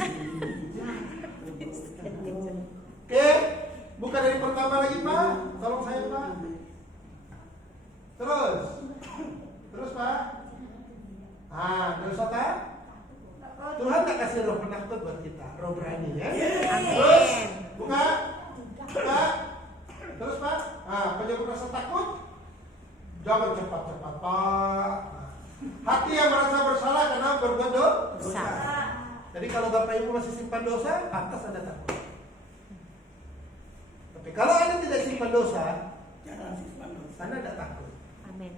Oke, buka dari pertama lagi Pak. Tolong saya Pak. Terus Pak. Dosa tak? Tuhan tak kasih roh penakut buat kita, roh berani ya. Terus, buka. Terus Pak. Penyebab rasa takut? Jangan cepat-cepat Pak. Hati yang merasa bersalah karena berbuat dosa. Jadi kalau Bapak Ibu masih simpan dosa, pantas Anda takut. Tapi kalau Anda tidak simpan dosa, jangan simpan dosa. Anda tidak takut. Amin.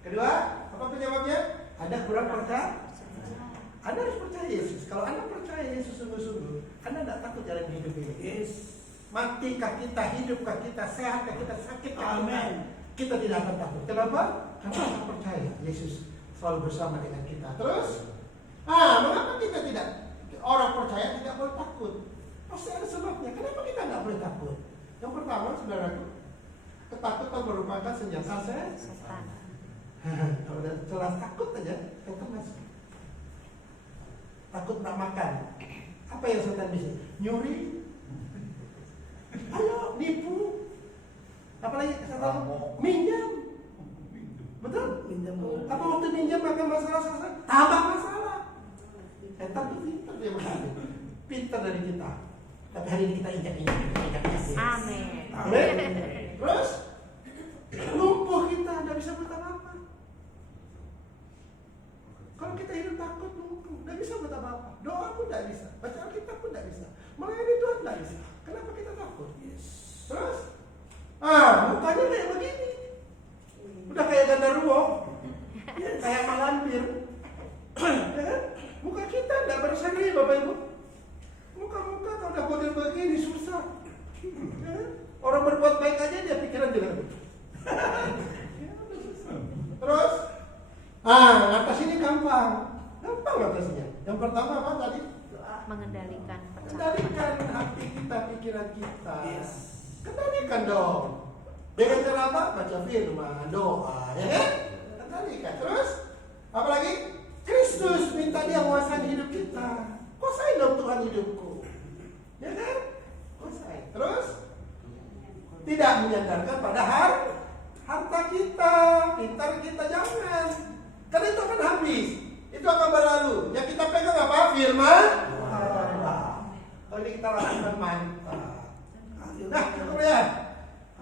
Kedua, apa penyebabnya? Anda kurang percaya. Anda harus percaya Yesus. Kalau Anda percaya Yesus sungguh-sungguh, Anda tidak takut jalan hidup ini. Yes. Matikah kita, hidupkah kita, sehatkah kita, sakitkah kita, kita tidak akan takut. Kenapa? Karena kita percaya Yesus selalu bersama dengan kita. Terus, mengapa kita tidak? Orang percaya tidak boleh takut. Pasti ada sebabnya. Kenapa kita tidak boleh takut? Yang pertama, saudaraku, ketakutan merupakan senjata setan. Kalau ada celah takut aja, setan masuk. Takut nak makan. Apa yang setan bisa? Nyuri. Ayo, nipu. Apalagi setan minjam. Betul? Minjam. Apa waktu minjam makan masalah tambah masalah. Setan itu pintar dia mengambil. Pintar dari kita. Tapi hari ini kita injak-injak. Amin. Amin. Terus lumpuh kita, tidak bisa buat apa-apa. Kalau kita hidup takut, lumpuh, tidak bisa buat apa-apa. Doa pun tidak bisa, baca Alkitab pun tidak bisa, melayani Tuhan tidak bisa. Kenapa kita takut? Terus, mukanya kayak begini, udah kayak genderuwo, kayak malampir. Ya kan? Muka kita tidak berseri, Bapak Ibu. Muka-muka kalau udah model begini susah. Ya kan? Orang berbuat baik aja dia pikiran jelek. Terus, atas ini gampang atasnya. Yang pertama apa tadi? Mengendalikan Kendalikan hati kita, pikiran kita. Kendalikan dong. Dengan cara apa? Baca firman, doa, ya kan? Kendalikan. Terus, apa lagi? Kristus minta dia menguasai hidup kita. Kuasai dong Tuhan hidupku, ya kan? Kuasai. Terus, tidak menyandarkan pada harta kita, pintar kita, jangan. Karena itu akan habis, itu akan berlalu. Yang kita pegang apa? Firman. Kalau ini kita lakukan mantap. Nah, cukup ya?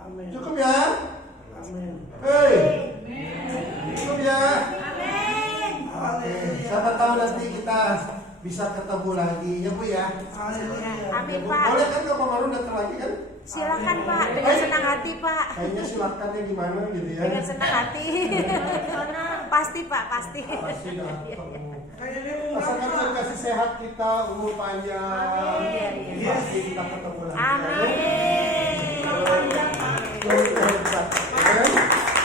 Amin. Cukup ya? Amin. Hei, cukup ya? Amin. Siapa tahu nanti kita bisa ketemu lagi, ya Bu ya? Amin Pak. Boleh kan kalau Bang Arun datang lagi kan? Silakan Pak, dengan senang hati Pak. Kayaknya silakannya gimana gitu ya? Dengan senang hati. Pasti Pak, pasti. Pasti datang. Asalkan Tuhan kasih sehat kita, umur panjang. Amin. Pasti kita ketemu lagi. Amin.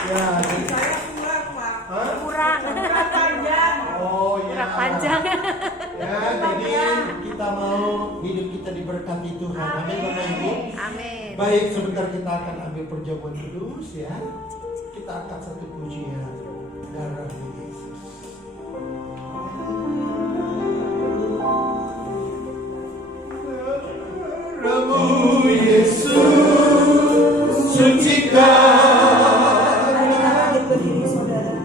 Ya, Saya kurang, Pak. Kurang Panjang. oh ya. kurang panjang. Ya, jadi kita mau hidup kita diberkati Tuhan. Amin Bapak Ibu. Amin. Baik, sebentar kita akan ambil perjamuan kudus ya. Kita akan satu pujian darah Yesus. Darahmu Yesus sucikan. Berdiri saudara.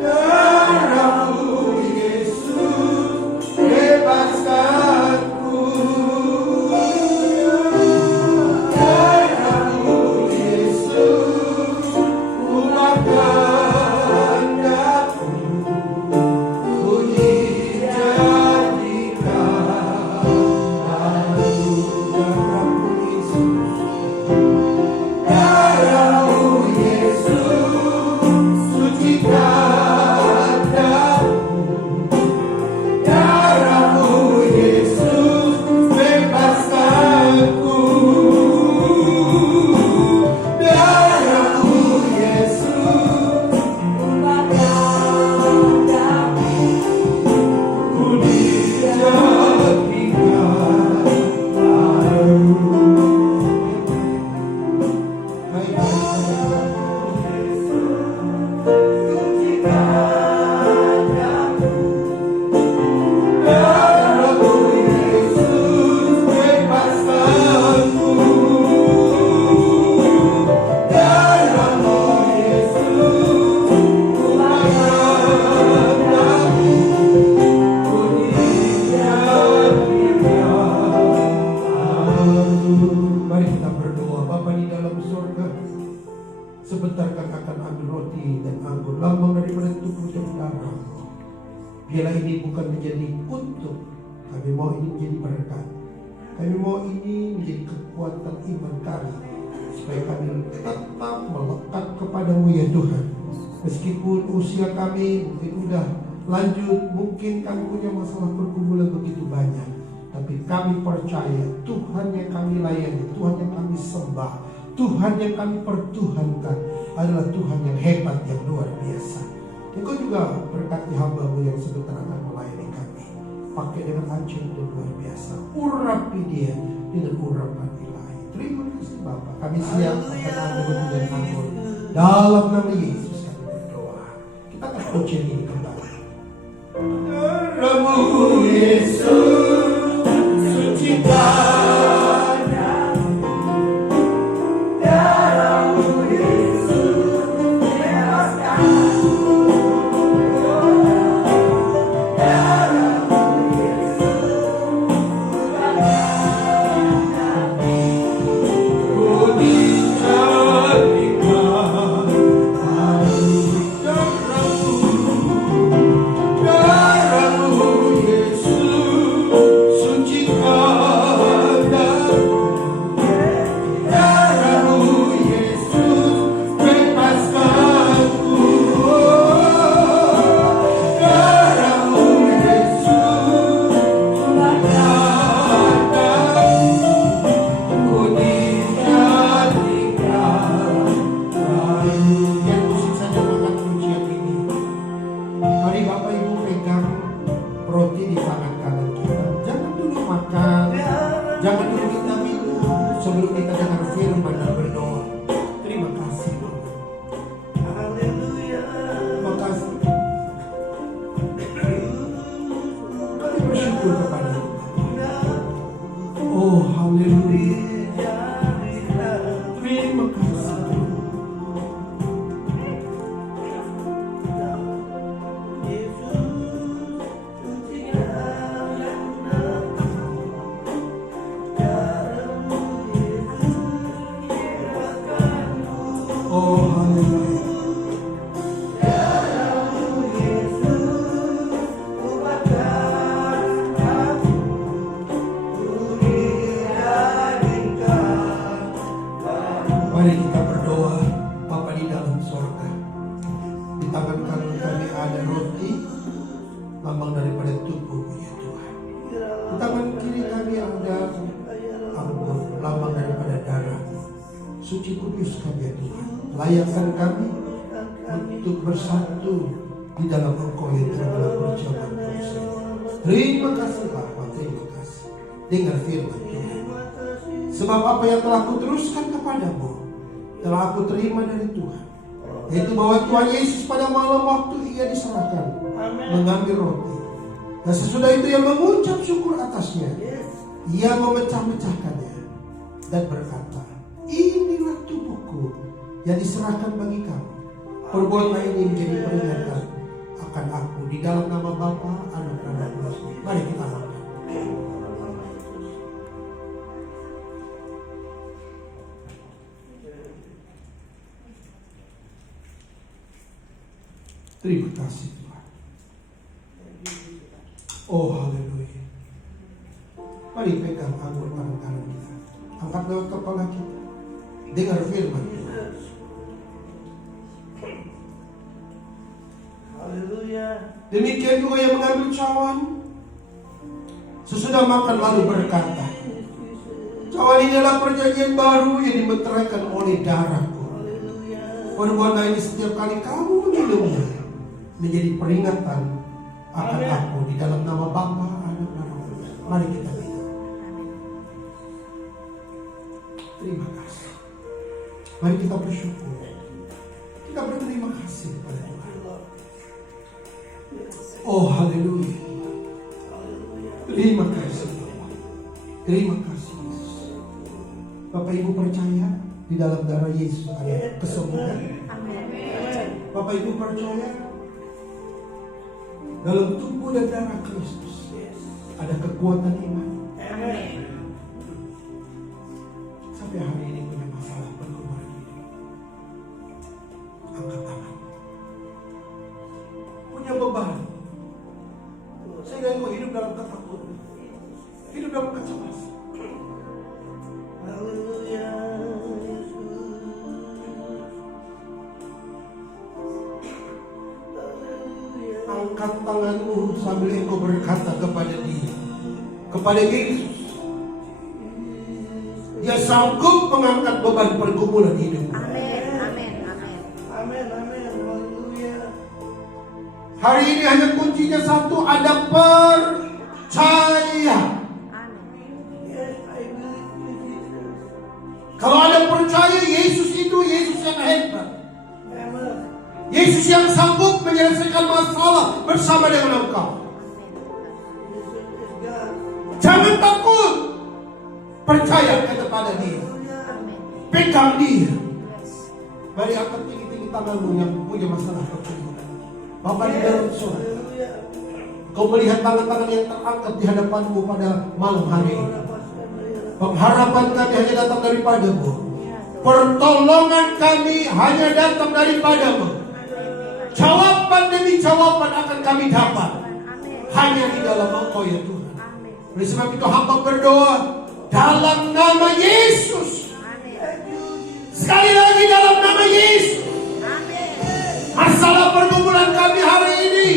Darahmu Yesus bebaskanku. Darahmu Yesus ubahkan daku. Ku dijadikan baru. Darahmu Yesus. Darahmu Yesus sucikan daku. Darahmu Yesus bebaskanku. Darahmu Yesus ubahkan daku. Ku dijadikan baru. Sucikan daku. Biarlah ini bukan menjadi kutuk, kami mau ini menjadi berkat. Kami mau ini menjadi kekuatan iman kami, supaya kami tetap melekat kepadamu ya Tuhan. Meskipun usia kami mungkin udah lanjut, mungkin kami punya masalah pergumulan begitu banyak, tapi kami percaya Tuhan yang kami layani, Tuhan yang kami sembah, Tuhan yang kami pertuhankan adalah Tuhan yang hebat, yang luar biasa. Engkau juga berkati hamba-Mu yang sebentar akan melayani kami. Pakai dengan ajaib dan luar biasa. Urapi dia dengan urapan ilahi. Terima kasih Bapa. Kami siap akan ada dan ampun. Dalam nama Yesus kami berdoa. Kita akan ujian ini kembali. Darah-Mu Yesus, sucikan darah-Mu Yesus, bebaskan. Mari kita berdoa. Bapa di dalam surga, di tangan kanan kami ada roti, lambang daripada tubuh-Mu ya Tuhan. Di tangan kiri kami ada ampun, lambang daripada darah. Suci kudus kami ya Tuhan. Layakkan kami untuk bersatu di dalam Engkau yang telah berjalan terus. Terima kasih Bapa, terima kasih. Dengar firman Tuhan. Sebab apa yang telah kuteruskan kepadamu telah aku terima dari Tuhan, yaitu bahwa Tuhan Yesus pada malam waktu Ia diserahkan mengambil roti, dan sesudah itu Ia mengucap syukur atasnya. Ia memecah-mecahkannya dan berkata, inilah tubuhku yang diserahkan bagi kamu. Perbuatan ini menjadi peringatan akan aku. Di dalam nama Bapa, Anak, dan Roh Kudus. Mari kita makan. Terima kasih Tuhan. Oh haleluya. Mari pegang anggur tangan kanan kita. Angkat lewat kepala kita. Dengar firman Tuhan. Haleluya. Demikian juga yang mengambil cawan, sesudah makan lalu berkata, cawan ini adalah perjanjian baru yang dimeteraikan oleh darahku. Perbuatan ini setiap kali kamu minumnya menjadi peringatan akan aku. Di dalam nama Bapa, Anak, dan Roh Kudus. Mari kita minum. Terima kasih. Mari kita bersyukur. Kita berterima kasih kepada Tuhan. Oh haleluya. Terima kasih Bapak. Terima kasih Yesus. Bapak Ibu percaya di dalam darah Yesus ada kesembuhan. Bapak Ibu percaya dalam tubuh dan darah Kristus ada kekuatan iman. Sampai hari ini punya masalah pergumulan ini, angkat tangan. Punya beban, Sehingga engkau hidup dalam ketakutan, hidup dalam kecemasan. Haleluya. Angkat tanganmu sambil engkau berkata kepada dia, kepada Yesus. Dia sanggup mengangkat beban pergumulan hidup. Amin, amin, amin. Amin, amin. Haleluya. Hari ini hanya kuncinya satu, ada percaya. Amin. Yes, I believe in Jesus. Kalau ada percaya, Yesus itu Yesus yang hebat. Amen. Yesus yang sanggup menyelesaikan masalah bersama dengan engkau. Jesus is God. Jangan takut. Percaya kepada dia. Amin. Pegang dia. Yes. Mari angkat tinggi-tinggi tanganmu yang punya masalah pergumulan. Bapak di dalam surga, Haleluya. kau melihat tangan-tangan yang terangkat di hadapanmu pada malam hari ini. Pengharapan kami hanya datang daripadamu. Pertolongan kami hanya datang daripadamu. Jawaban demi jawaban akan kami dapat Amin. hanya di dalam Engkau ya Tuhan. Amin. Oleh sebab itu hamba berdoa dalam nama Yesus. Amin. Sekali lagi dalam nama Yesus. Amin. Masalah pergumulan kami hari ini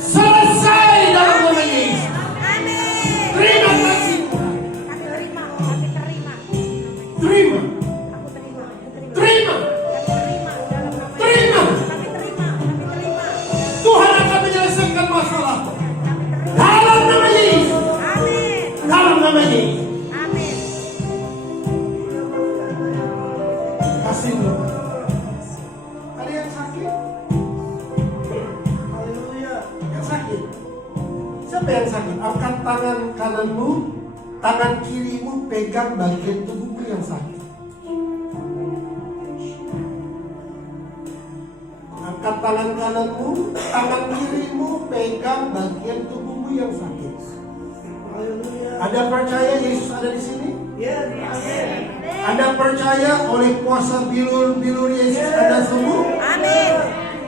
selesai dalam nama Yesus. Amin. Terima kasih. Kami terima, kami terima. Terima. Aku terima, aku terima. Terima. Kami terima dalam nama Terima. Yesus. Kami terima, kami terima. Tuhan akan menyelesaikan masalah Kami terima. dalam nama Yesus. Amin. Dalam nama Yesus. Amin. Kasih Tuhan. Ada yang sakit? Haleluya. Yang sakit? Siapa yang sakit? Angkat tangan kananmu, tangan kirimu pegang bagian tubuhmu yang sakit. Angkat tangan kananmu, tangan kirimu pegang bagian tubuhmu yang sakit. Haleluya. Ada percaya Yesus ada di sini? Yes, amin. Anda percaya oleh kuasa bilur-bilur Yesus Anda sembuh? Amin.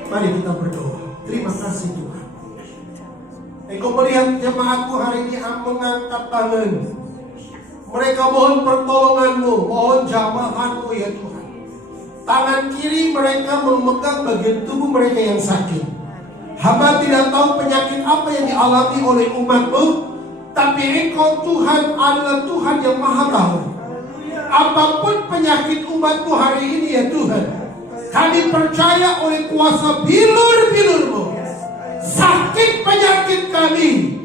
Mari kita berdoa. Terima kasih Tuhan. Engkau melihat jemaatku hari ini mengangkat tangan. Mereka mohon pertolonganmu, mohon jamahanmu ya Tuhan. Tangan kiri mereka memegang bagian tubuh mereka yang sakit. Hamba tidak tahu penyakit apa yang dialami oleh umatmu, tapi Engkau Tuhan adalah Tuhan yang maha tahu. Apapun penyakit umatmu hari ini ya Tuhan, kami percaya oleh kuasa bilur-bilurmu, sakit penyakit kami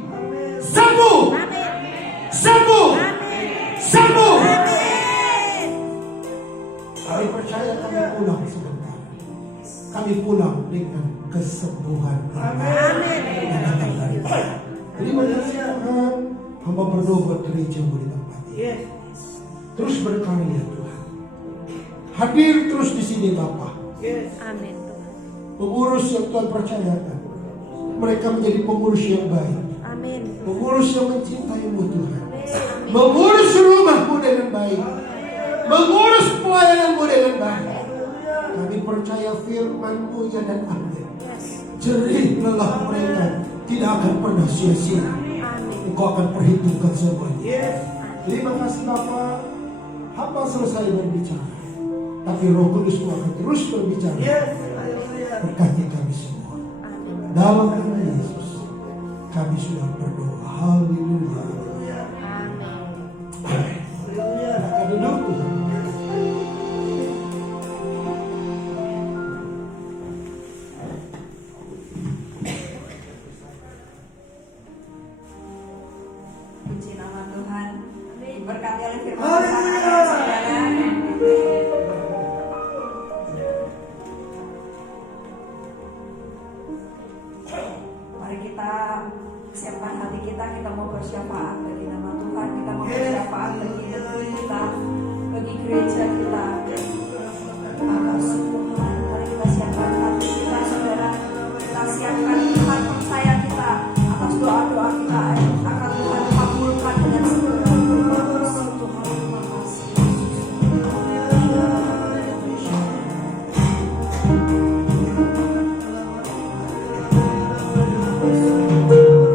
sembuh, sembuh, sembuh. Kami percaya kami pulang sebentar. Kami pulang dengan kesembuhan. Amin. Terima kasih Tuhan. Hamba berdoa buat gereja-Mu di tempat ini. Yes. Terus berkarya Tuhan. Hadir terus di sini Bapa. Yes. Amin Tuhan. Pengurus yang Tuhan percayakan, mereka menjadi pengurus yang baik, Amin. pengurus yang mencintai-Mu Tuhan, Amin. mengurus rumah-Mu dengan baik, mengurus pelayanan-Mu dengan baik. Kami percaya firman-Mu ya dan amin. Jerih lelah mereka tidak akan pernah sia-sia. Amin. Engkau akan perhitungkan semuanya. Yes. Terima kasih Bapak. Hamba selesai berbicara, tapi Roh Kudus akan terus berbicara. Yes. Haleluya. Berkati kami semua. Amin. Dalam nama Yesus, kami sudah berdoa. Haleluya. Haleluya. Amin. Amin. Haleluya. Silakan duduk Tuhan. Puji nama Tuhan. Diberkati oleh firman Haleluya. Tuhan, saudara. Mari kita siapkan hati kita mau bersyafaat bagi nama Tuhan, kita mau bersyafaat bagi negeri kita, bagi gereja kita. Atas Tuhan, mari kita siapkan hati kita, saudara. Kita siapkan Tuhan percaya kita atas doa-doa kita akan Tuhan kabulkan dengan segera. Terima kasih Tuhan, terima kasih. Haleluya.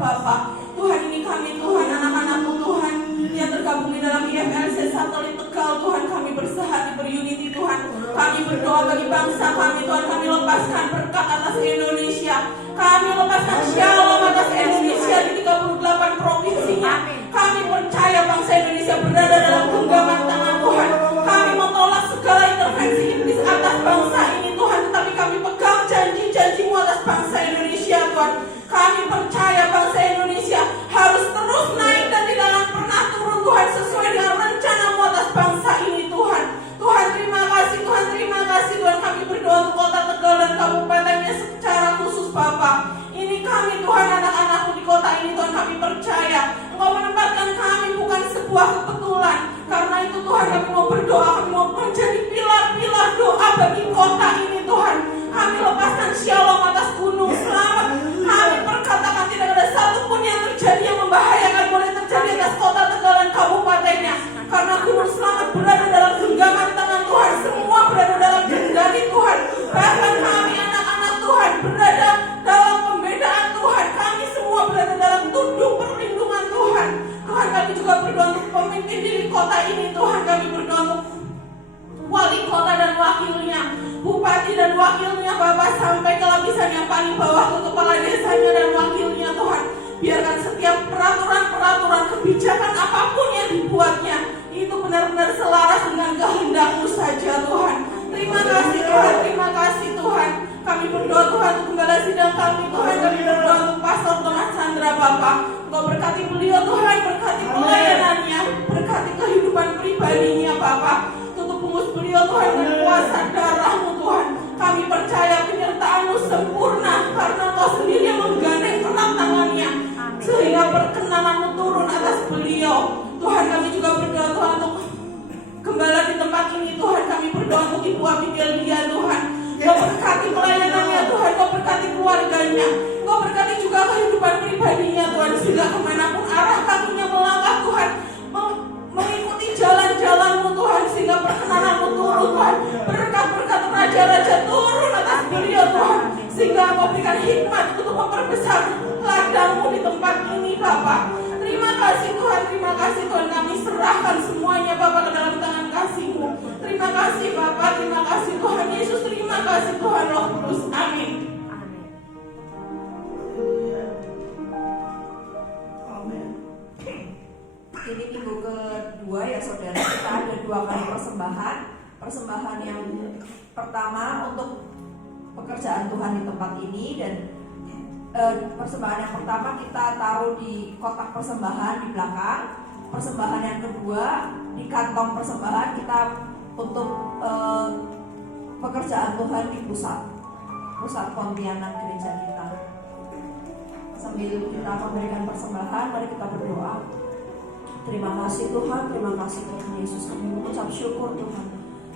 Bapa. Tuhan, ini kami Tuhan, anak-anak-Mu Tuhan yang tergabung di dalam IFLC Satelit Tegal Tuhan, kami bersahati berunity Tuhan. Kami berdoa bagi bangsa kami Tuhan, kami lepaskan berkat atas Indonesia. Kami lepaskan shalom atas Indonesia di 38 provinsinya. Kami percaya bangsa Indonesia berada dalam genggaman tangan Tuhan. Kami menolak segala intervensi iblis atas bangsa ini Tuhan, tetapi kami pegang janji-janji-Mu atas bangsa Indonesia Tuhan. Kami percaya bangsa Indonesia harus terus naik dan tidak akan pernah turun Tuhan, sesuai dengan rencana-Mu atas bangsa ini Tuhan. Tuhan, terima kasih Tuhan, terima kasih Tuhan. Kami berdoa untuk Kota Tegal dan kabupatennya secara khusus Bapa. Ini kami Tuhan, anak-anak-Mu di kota ini Tuhan, kami percaya Engkau menempatkan kami bukan sebuah kebetulan. Karena itu Tuhan, kami mau berdoa, kami mau menjadi pilar-pilar doa bagi kota ini Tuhan. Kami lepaskan shalom atas gunung selamat. Kami perkatakan tidak ada satupun yang terjadi yang membahayakan boleh terjadi atas kota Tegal dan kabupatennya. Karena gunung selamat berada dalam genggaman tangan Tuhan. Semua berada dalam kendali Tuhan. Bahkan kami anak-anak Tuhan berada dalam pembedaan Tuhan. Kami semua berada dalam tunduk perlindungan Tuhan. Tuhan, kami juga berdoa untuk pemimpin di kota ini Tuhan. Kami berdoa untuk wali kota dan wakilnya, bupati dan wakilnya Bapak, sampai ke lapisan yang paling bawah ke kepala desanya dan wakilnya Tuhan. Biarkan setiap peraturan-peraturan kebijakan apapun yang dibuatnya itu benar-benar selaras dengan kehendak-Mu saja Tuhan. Terima kasih Tuhan, terima kasih Tuhan. Kami berdoa Tuhan untuk gembala sidang kami Tuhan. Kami berdoa untuk Pastor Thomas Chandra Bapak. Engkau berkati beliau Tuhan, berkati pelayanannya, berkati kehidupan pribadinya Bapak. Tutup pungus beliau Tuhan dengan kuasa darah-Mu Tuhan. Kami percaya penyertaan-Mu sempurna, karena Engkau sendiri yang menggandeng erat tangannya, sehingga perkenanan-Mu turun atas beliau. Tuhan, kami juga berdoa Tuhan untuk gembala di tempat ini Tuhan. Kami berdoa untuk Ibu Abigail dia Tuhan. Kau berkati pelayanannya Tuhan, Kau berkati keluarganya, Kau berkati juga kehidupan pribadinya Tuhan. Sehingga kemanapun arah kakinya melangkah Tuhan, mengikuti jalan-jalan-Mu Tuhan, sehingga perkenanan-Mu turun Tuhan. Berkat-berkat raja-raja turun atas beliau Tuhan, sehingga Kau berikan hikmat untuk memperbesar ladang-Mu di tempat ini Bapak. Terima kasih Tuhan, terima kasih Tuhan. Kami serahkan semuanya Bapak ke dalam tangan kasih-Mu. Terima kasih Bapak, terima kasih Tuhan Yesus, terima kasih Tuhan Roh Kudus. Amin. Amin. Ini minggu kedua ya saudara, kita ada 2 kali persembahan. Persembahan yang pertama untuk pekerjaan Tuhan di tempat ini, dan persembahan yang pertama kita taruh di kotak persembahan di belakang. Persembahan yang kedua di kantong persembahan kita untuk pekerjaan Tuhan di pusat Pontianak gereja kita. Sambil kita memberikan persembahan, mari kita berdoa. Terima kasih Tuhan, terima kasih Tuhan Yesus. Kami mengucap syukur Tuhan.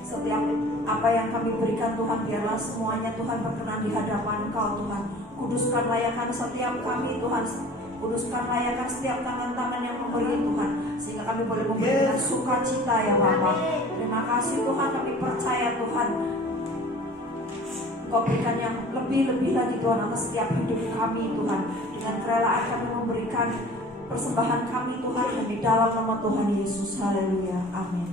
Setiap apa yang kami berikan Tuhan, biarlah semuanya Tuhan berkenan di hadapan Engkau Tuhan. Kuduskan layakan setiap kami Tuhan. Kuduskan layakan setiap tangan-tangan yang memberi Tuhan, sehingga kami boleh memberikan sukacita ya Bapa. Terima kasih Tuhan, kami percaya Tuhan Kau berikan yang lebih-lebih lagi Tuhan atas setiap hidup kami Tuhan. Dengan kerelaan kami memberikan persembahan kami Tuhan, demi dalam nama Tuhan Yesus. Haleluya, amin.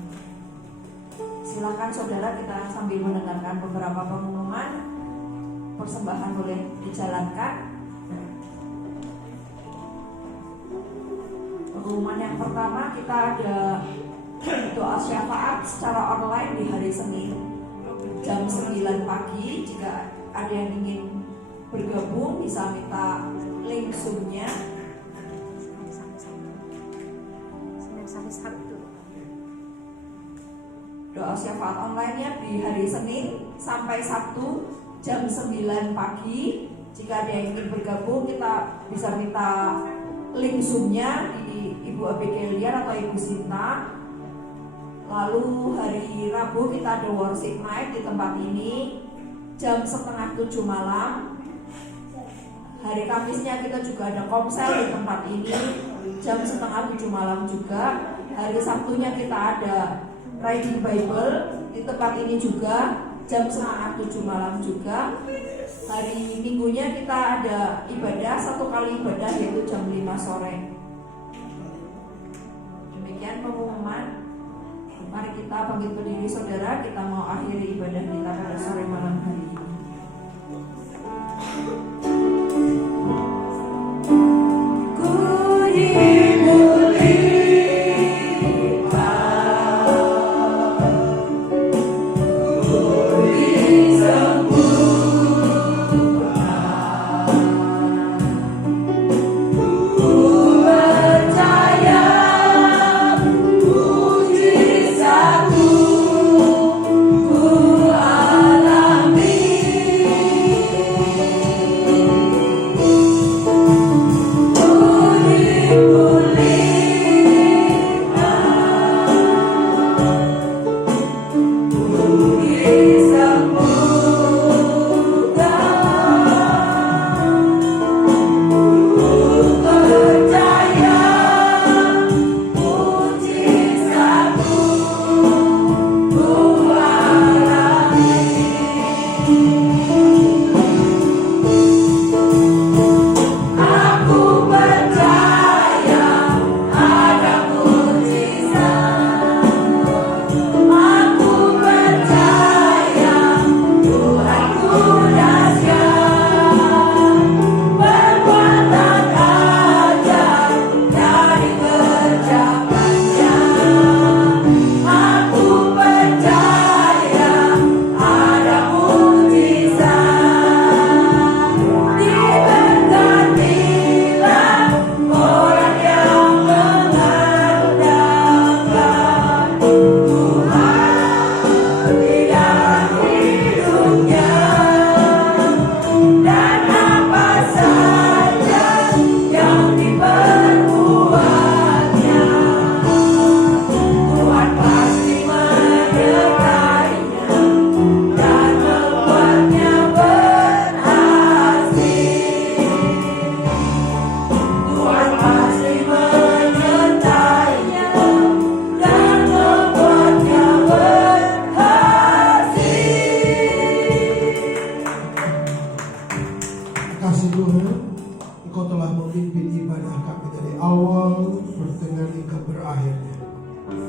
Silakan saudara, kita sambil mendengarkan beberapa pengumuman. Persembahan boleh dijalankan. Pengumuman yang pertama, kita ada doa syafaat secara online di hari Senin jam 9 pagi. Jika ada yang ingin bergabung, bisa minta link Zoom-nya. Senin sampai Sabtu. Doa syafaat online-nya di hari Senin sampai Sabtu jam 9 pagi. Jika ada yang ingin bergabung, kita bisa minta link Zoom-nya di Ibu Abigail atau Ibu Sinta. Lalu hari Rabu kita ada worship night di tempat ini jam 6:30 malam. Hari Kamisnya kita juga ada komsel di tempat ini jam 6:30 malam juga. Hari Sabtunya kita ada Reading Bible di tempat ini juga jam setengah 7 malam juga. Hari Minggunya kita ada ibadah, 1 kali ibadah yaitu jam 5 sore. Demikian pengumuman. Mari kita bangkit berdiri saudara, kita mau akhiri ibadah kita pada sore malam hari ini.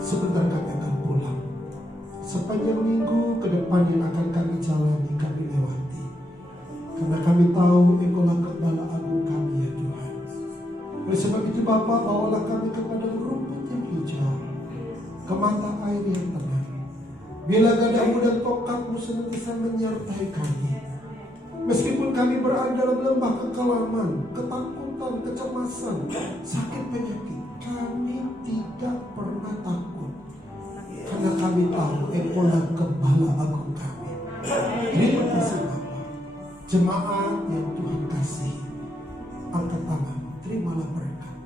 Sebentar kami akan pulang. Sepanjang minggu ke depan yang akan kami jalani, kami lewati. Karena kami tahu Engkaulah Gembala Agung kami ya Tuhan. Oleh sebab itu Bapa, bawalah kami kepada rumput yang hijau, ke mata air yang tenang. Bila gadamu dan tongkatmu senantiasa menyertai kami. Meskipun kami berada dalam lembah kekelaman, ketakutan, kecemasan, sakit penyakit, kami tidak pernah takut. Karena kami tahu Engkaulah Gembala Agung kami. Terima kasih Bapa. Jemaat yang Tuhan kasih, angkat tanganmu, terimalah berkat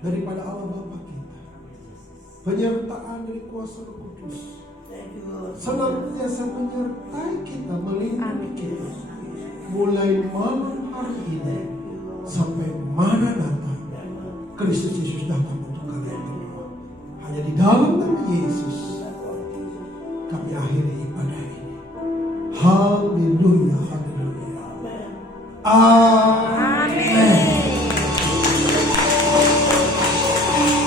daripada Allah Bapa kita. Penyertaan dari kuasa Roh Kudus senantiasa menyertai kita, melindungi kita, mulai malam hari ini sampai mana datang Kristus Yesus datang untuk kalian semua. Hanya di dalam nama Yesus kami akhiri ibadah ini. Haleluya, haleluya. Amin.